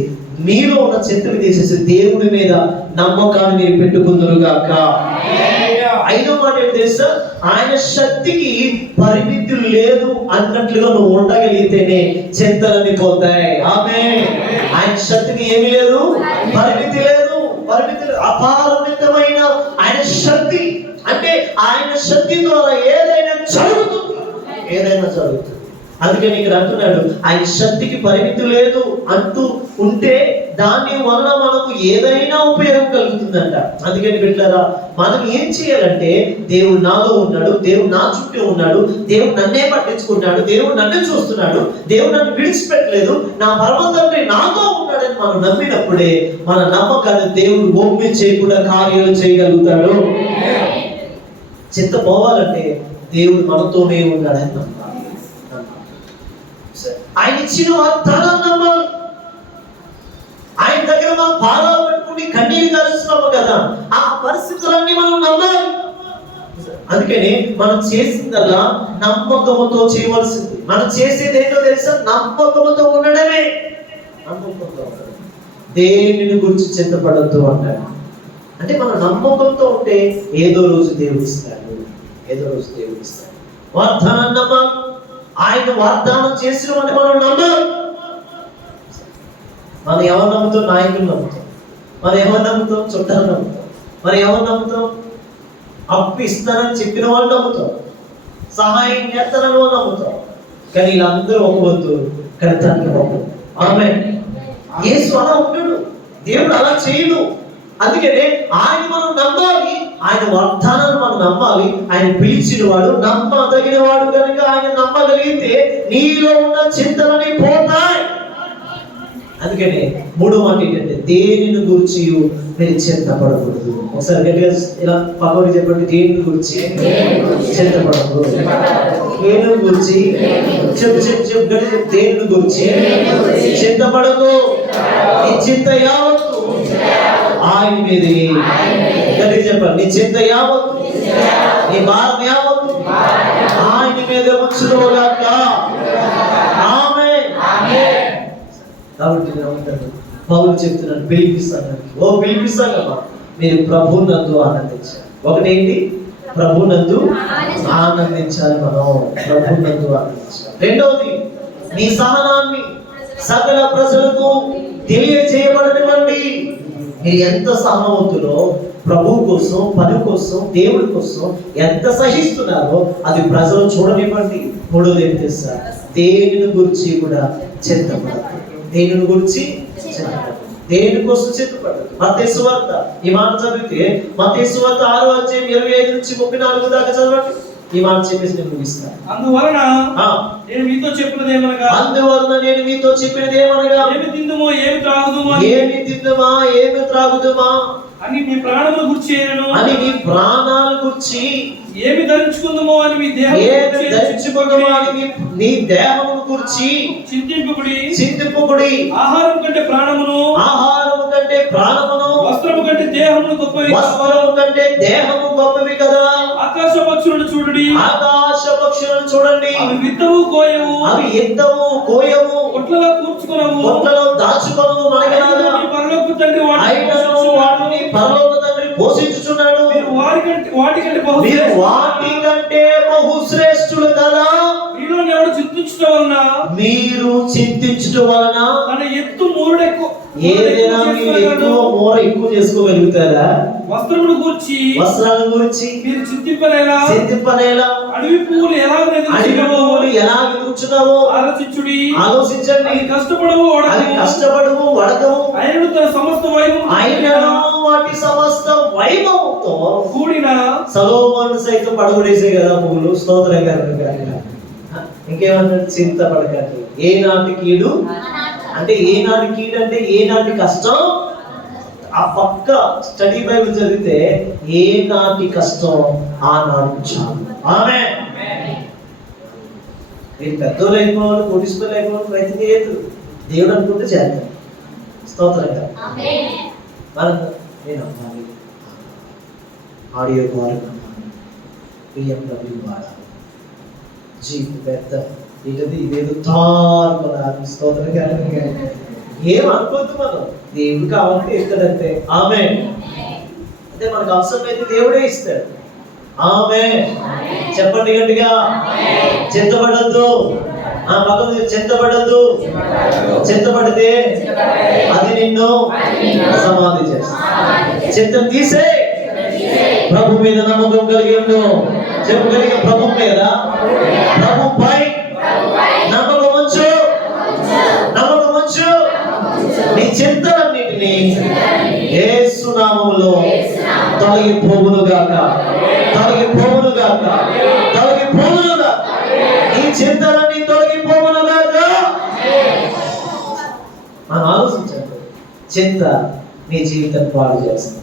మీలో ఉన్న చింతని తీసేసి దేవుడి మీద నమ్మకాన్ని మీరు పెట్టుకుందరుగాక. ఐదో మాట ఏంటి తెలుసా? ఆయన శక్తికి పరిమితి లేదు అన్నట్లుగా నువ్వు ఉండగలిగితేనే చింతలన్నీ పోతాయి. ఆమేన్. ఆయన శక్తికి ఏమీ లేదు, పరిమితి లేదు, పరిమితి లేదు. అపారమితమైన ఆయన శక్తి, అంటే ఆయన శక్తి ద్వారా ఏదైనా జరుగుతుంది, ఏదైనా జరుగుతుంది. అందుకే నీకు అంటున్నాడు, ఆయన శక్తికి పరిమితి లేదు అంటూ ఉంటే దాని వలన మనకు ఏదైనా ఉపయోగం కలుగుతుందంట. అందుకని బిడ్డలారా, మనం ఏం చేయాలంటే, దేవుడు నాలో ఉన్నాడు, దేవుడు నా చుట్టూ ఉన్నాడు, దేవుడు నన్నే పట్టించుకున్నాడు, దేవుడు నన్ను చూస్తున్నాడు, దేవుడు నన్ను విడిచిపెట్టలేదు, నా పరమ తండ్రి నాతో ఉన్నాడని మనం నమ్మినప్పుడే మన నమ్మకాన్ని దేవుడు ఒమ్మి చేయకుండా కార్యాలు చేయగలుగుతాడు. చింత పోవాలంటే దేవుడు మనతోనే ఉన్నాడని నమ్మాలి. ఆయన ఇచ్చిన వాగ్దానాన్ని నమ్మాలి. ఆయన దగ్గర మనం పాదాలు పెట్టుకుని కన్నీరు కలుస్తున్నాము కదా, ఆ పరిస్థితులన్నీ మనం నమ్మాలి. అందుకని మనం చేసిందల్లా నమ్మకముతో చేయవలసింది. మనం చేసేది ఏంటో తెలుసా? నమ్మకముతో ఉండడమే. నమ్మకంతో ఉండడం. దేనిని గురించి చింతపడద్దు అంటాడు. అంటే మనం నమ్మకంతో ఉంటే ఏదో రోజు దేవుడు ఇస్తాడు, ఏదో రోజు దేవుడు ఇస్తాడు. వాగ్దానం నమ్మాలి. ఆయన వాగ్దానం చేసిన వాడిని మనం నమ్మాలి. మనం ఎవరు నమ్ముతాం? నాయకులు నమ్ముతాం. మనం ఎవరు నమ్ముతాం? చుట్టాలు నమ్ముతాం. మనం ఎవరు నమ్ముతాం? అప్పు ఇస్తానని చెప్పిన వాళ్ళు నమ్ముతాం, సహాయం చేస్తానని వాళ్ళు నమ్ముతాం. కానీ వీళ్ళందరూ ఒక వద్దు, కానీ తండ్రి ఒక. ఆమేన్. యేసు అలా ఉన్నాడు, దేవుడు అలా చేయడు. అందుకనే ఆయన మనం నమ్మాలి, ఆయన వాగ్దానాన్ని మనం నమ్మాలి. ఆయన పిలిచిన వాడు, నమ్మదగిన వాడు కనుక ఆయన నమ్మగలిగితే నీలో ఉన్న చింతలని పోతాయి. అందుకనే మూడో మాట ఏంటంటే, దేనిని గురించి మీరు చింతపడకూడదు. ఒకసారి గట్టిగా ఇలా పక్కకి చెప్పండి, దేనిని గురించి చింతపడకూడదు. దేని గురించి చెప్పు చెప్పు చెప్పు గట్టి చెప్పు. దేని గురించి చింతపడకు. నీ చింత యావత్తు ఆయన మీదే. గట్టిగా చెప్పండి, నీ చింత యావత్తు, నీ భారం యావత్తు ఆయన మీద ఉంచుకోగాక. ఆమేన్. కాబట్టి పౌలు చెప్తున్నాను, పిలిపిస్తాను. ఓ పిలిపిస్తానమ్మా, మీరు ప్రభునందు ఆనందించాలి. ఒకటేంటి? ప్రభునందు ఆనందించాలి. మనం ప్రభునందు ఆనందించాలి. రెండవది, నీ సహనాన్ని సకల ప్రజలకు తెలియజేయబడనివ్వండి. మీరు ఎంత సహనవంతులో, ప్రభు కోసం, పని కోసం, దేవుడి కోసం ఎంత సహిస్తున్నారో అది ప్రజలు చూడనివ్వండి. మూడోది ఏం చేస్తారు? దేనిని గురించి కూడా చింతపడదు. దేనిని గురించి చింతపడదు. దేని కోసం చింతపడదు. మత్తయి సువార్త ఈ మాట చదివితే, మత్తయి సువార్త 6వ అధ్యాయం 25 నుంచి 34 దాకా చదవండి. ఈ మాట చెప్పేసి నేను ముగిస్తాను. అందువలన నేను మీతో చెప్పినది ఏమనగా, ఏమి తిందుమో, ఏమి త్రాగుదుమా, ఏమి తిందుమా, ఏమి త్రాగుదుమా, అని మీ ప్రాణముల గురించి అని మీ ప్రాణాల గురించి ఏమి ధరించుకుందామో అని మీ దేహం ఏమి ధరించుకుందామో అని నీ దేహమును గురించి చింతింపుకుడి. ఆహారం కంటే ప్రాణమును, ఆహారము కంటే ప్రాణమును, వస్త్రము కంటే దేహమును గొప్పవి, వస్త్రము కంటే దేహము గొప్పవి కదా. ఆకాశ పక్షులను చూడండి, ఆకాశ పక్షులను చూడండి. అవి విత్తవు కోయవు, అవి ఎత్తవు కోయవు, కొట్లలో కూర్చుకొనవు, కొట్లలో దాచుకొనవు. మనగలాగా పరలోక తండ్రి వాటిని పరలోక తండ్రి పోషించుచున్నాడు. వాటికంటే బహుశ్రేష్ఠులు కదా. మీరు చింతించడం వలన ఏదైనా మీరు ఎక్కువ చేసుకోగలుగుతారా? వస్త్రముల గురించి మీరు చింతింపలేలా? అడవి పువ్వులు ఎలా వెతుకుచున్నావో ఆలోచించండి. కష్టపడవు వడకవు, అయినను వాటి సమస్త వైభవంతో కూడిన సొలొమోను సైతం పడగొడేసే కదా పువ్వులు. స్తోత్రం గారు. ఇంకేమన్నా చింతపడకండి. ఏనాటి కీడు అంటే ఏనాటి కీడు అంటే ఏనాటి కష్టం. ఆ పక్క స్టడీ బైబిల్ చదివితే ఏనాటి కష్టం ఆనాడు చాలు. ఆమేన్. మీరు పెద్దోళ్ళు అయిపోవాలి, కోటీశ్వరులు అయిపోవాలి ప్రయత్నం చేయదు. దేవుడు అనుకుంటే చేద్దాం. స్తోత్రంగా. నేను అమ్మాలి, ఆడియో ద్వారా BMW వాడాలి, జీప్ పెద్ద ఇదేదో తారు. స్తోత్రంగా. ఏం అనుకోద్దు మనం. దేవుడు కావాలంటే ఇస్తాడంతే. ఆమేన్. అంటే మనకు అవసరం అయితే దేవుడే ఇస్తాడు. ఆమేన్. చెప్పండి గట్టిగా. చింతపడద్దు. ఆ పక్కన చింతపడద్దు. చింతపడితే అది నిన్ను సమాధి చేస్తుంది. చింత తీసే ప్రభు మీద నమ్మకం కలిగి ఉండు. చెప్పగలిగే ప్రభు మీద, ప్రభుపై నమ్మకం ఉంచు. నమ్మకం ఉంచు. నీ చింతలన్నిటినీ యేసు నామములో తొలగిపోవునుగాక. తొలగిపోవునుగాక. తొలగిపోవునుగాక. నీ చింతలన్నీ తొలగిపోవునుగాక. మనం ఆలోచించండి. చింత నీ జీవితం పాడు చేస్తుంది.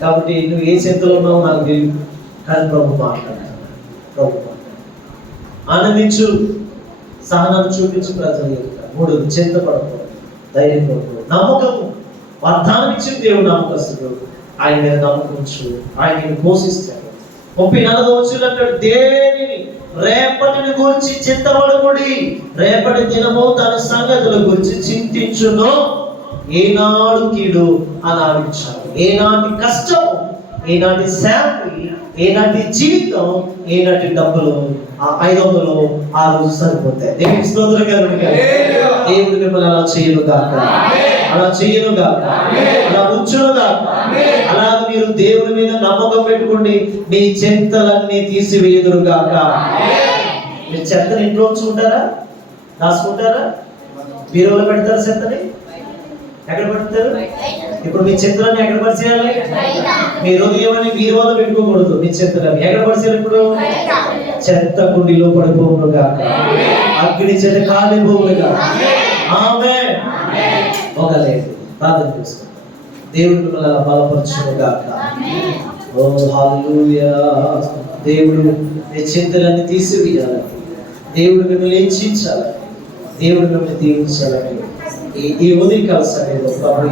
కాబట్టి నువ్వు ఏ చింతలో ఉన్నావు నాకు తెలియదు, కానీ ప్రభు మాట్లాడుతున్నాడు. ప్రభు ఆనందించు, సహనాన్ని చూపించు. ప్రజలు 3 చింతపడకూడదు, ధైర్యం పడకూడదు. నమ్మకము వాగ్దానం ఇచ్చిన దేవుడు నమ్మకస్తుడు. ఆయన మీద నమ్మకంచు, ఆయన నిన్ను పోషిస్తాడు. 34 వచనంలో అంటాడు, దేనిని రేపటిని గురించి చింతపడకుడి, రేపటి దినము తన సంగతుల గురించి చింతించును. ఏనాడు కీడు అనాడించాలి. ఏనాటి కష్టము, ఏనాటి శాలరీ, ఏనాటి జీవితం, ఏనాటి డబ్బులు, ఆ 500 ఆ రోజు సరిపోతాయి. దేవుని స్తోత్రం కలుగునుగాక. దేవుడు మిమ్మల్ని అలా చేయనుగాక, అలా చేయనుగాక, అలా ఉంచునుగాక. అలాగే మీరు దేవుని మీద నమ్మకం పెట్టుకోండి. మీ చింతలన్నీ తీసివేయుదురుగాక. మీరు చెత్తని ఇంట్లో ఉంచుకుంటారా? దాచుకుంటారా? బీరువాలో పెడతారా? చెత్తని ఎక్కడ పెడతారు? ఇప్పుడు మీ చింతలన్నీ ఎక్కడ పరిచేయాలి? మీ హృదయం అని బీరువాలో పెట్టుకోకూడదు. మీ చింతలన్నీ ఎక్కడ పరిచేయాలి? ఇప్పుడు చెత్త కుండీలో పడిపోవునుగా, అగ్ని చేత కాలిపోవునుగా. ఆమేన్. ఒక లేదు ప్రార్థన చేసుకుంటాం. దేవుడు మిమ్మల్ని అలా బలపరచునుగాక. ఓ హల్లెలూయా. దేవుడు మీ చింతలన్నీ తీసివేయాలని, దేవుడు మిమ్మల్ని హెచ్చించాలని, దేవుడు మిమ్మల్ని దీవించాలని ఈ ఉదయకాల సమయంలో ప్రభు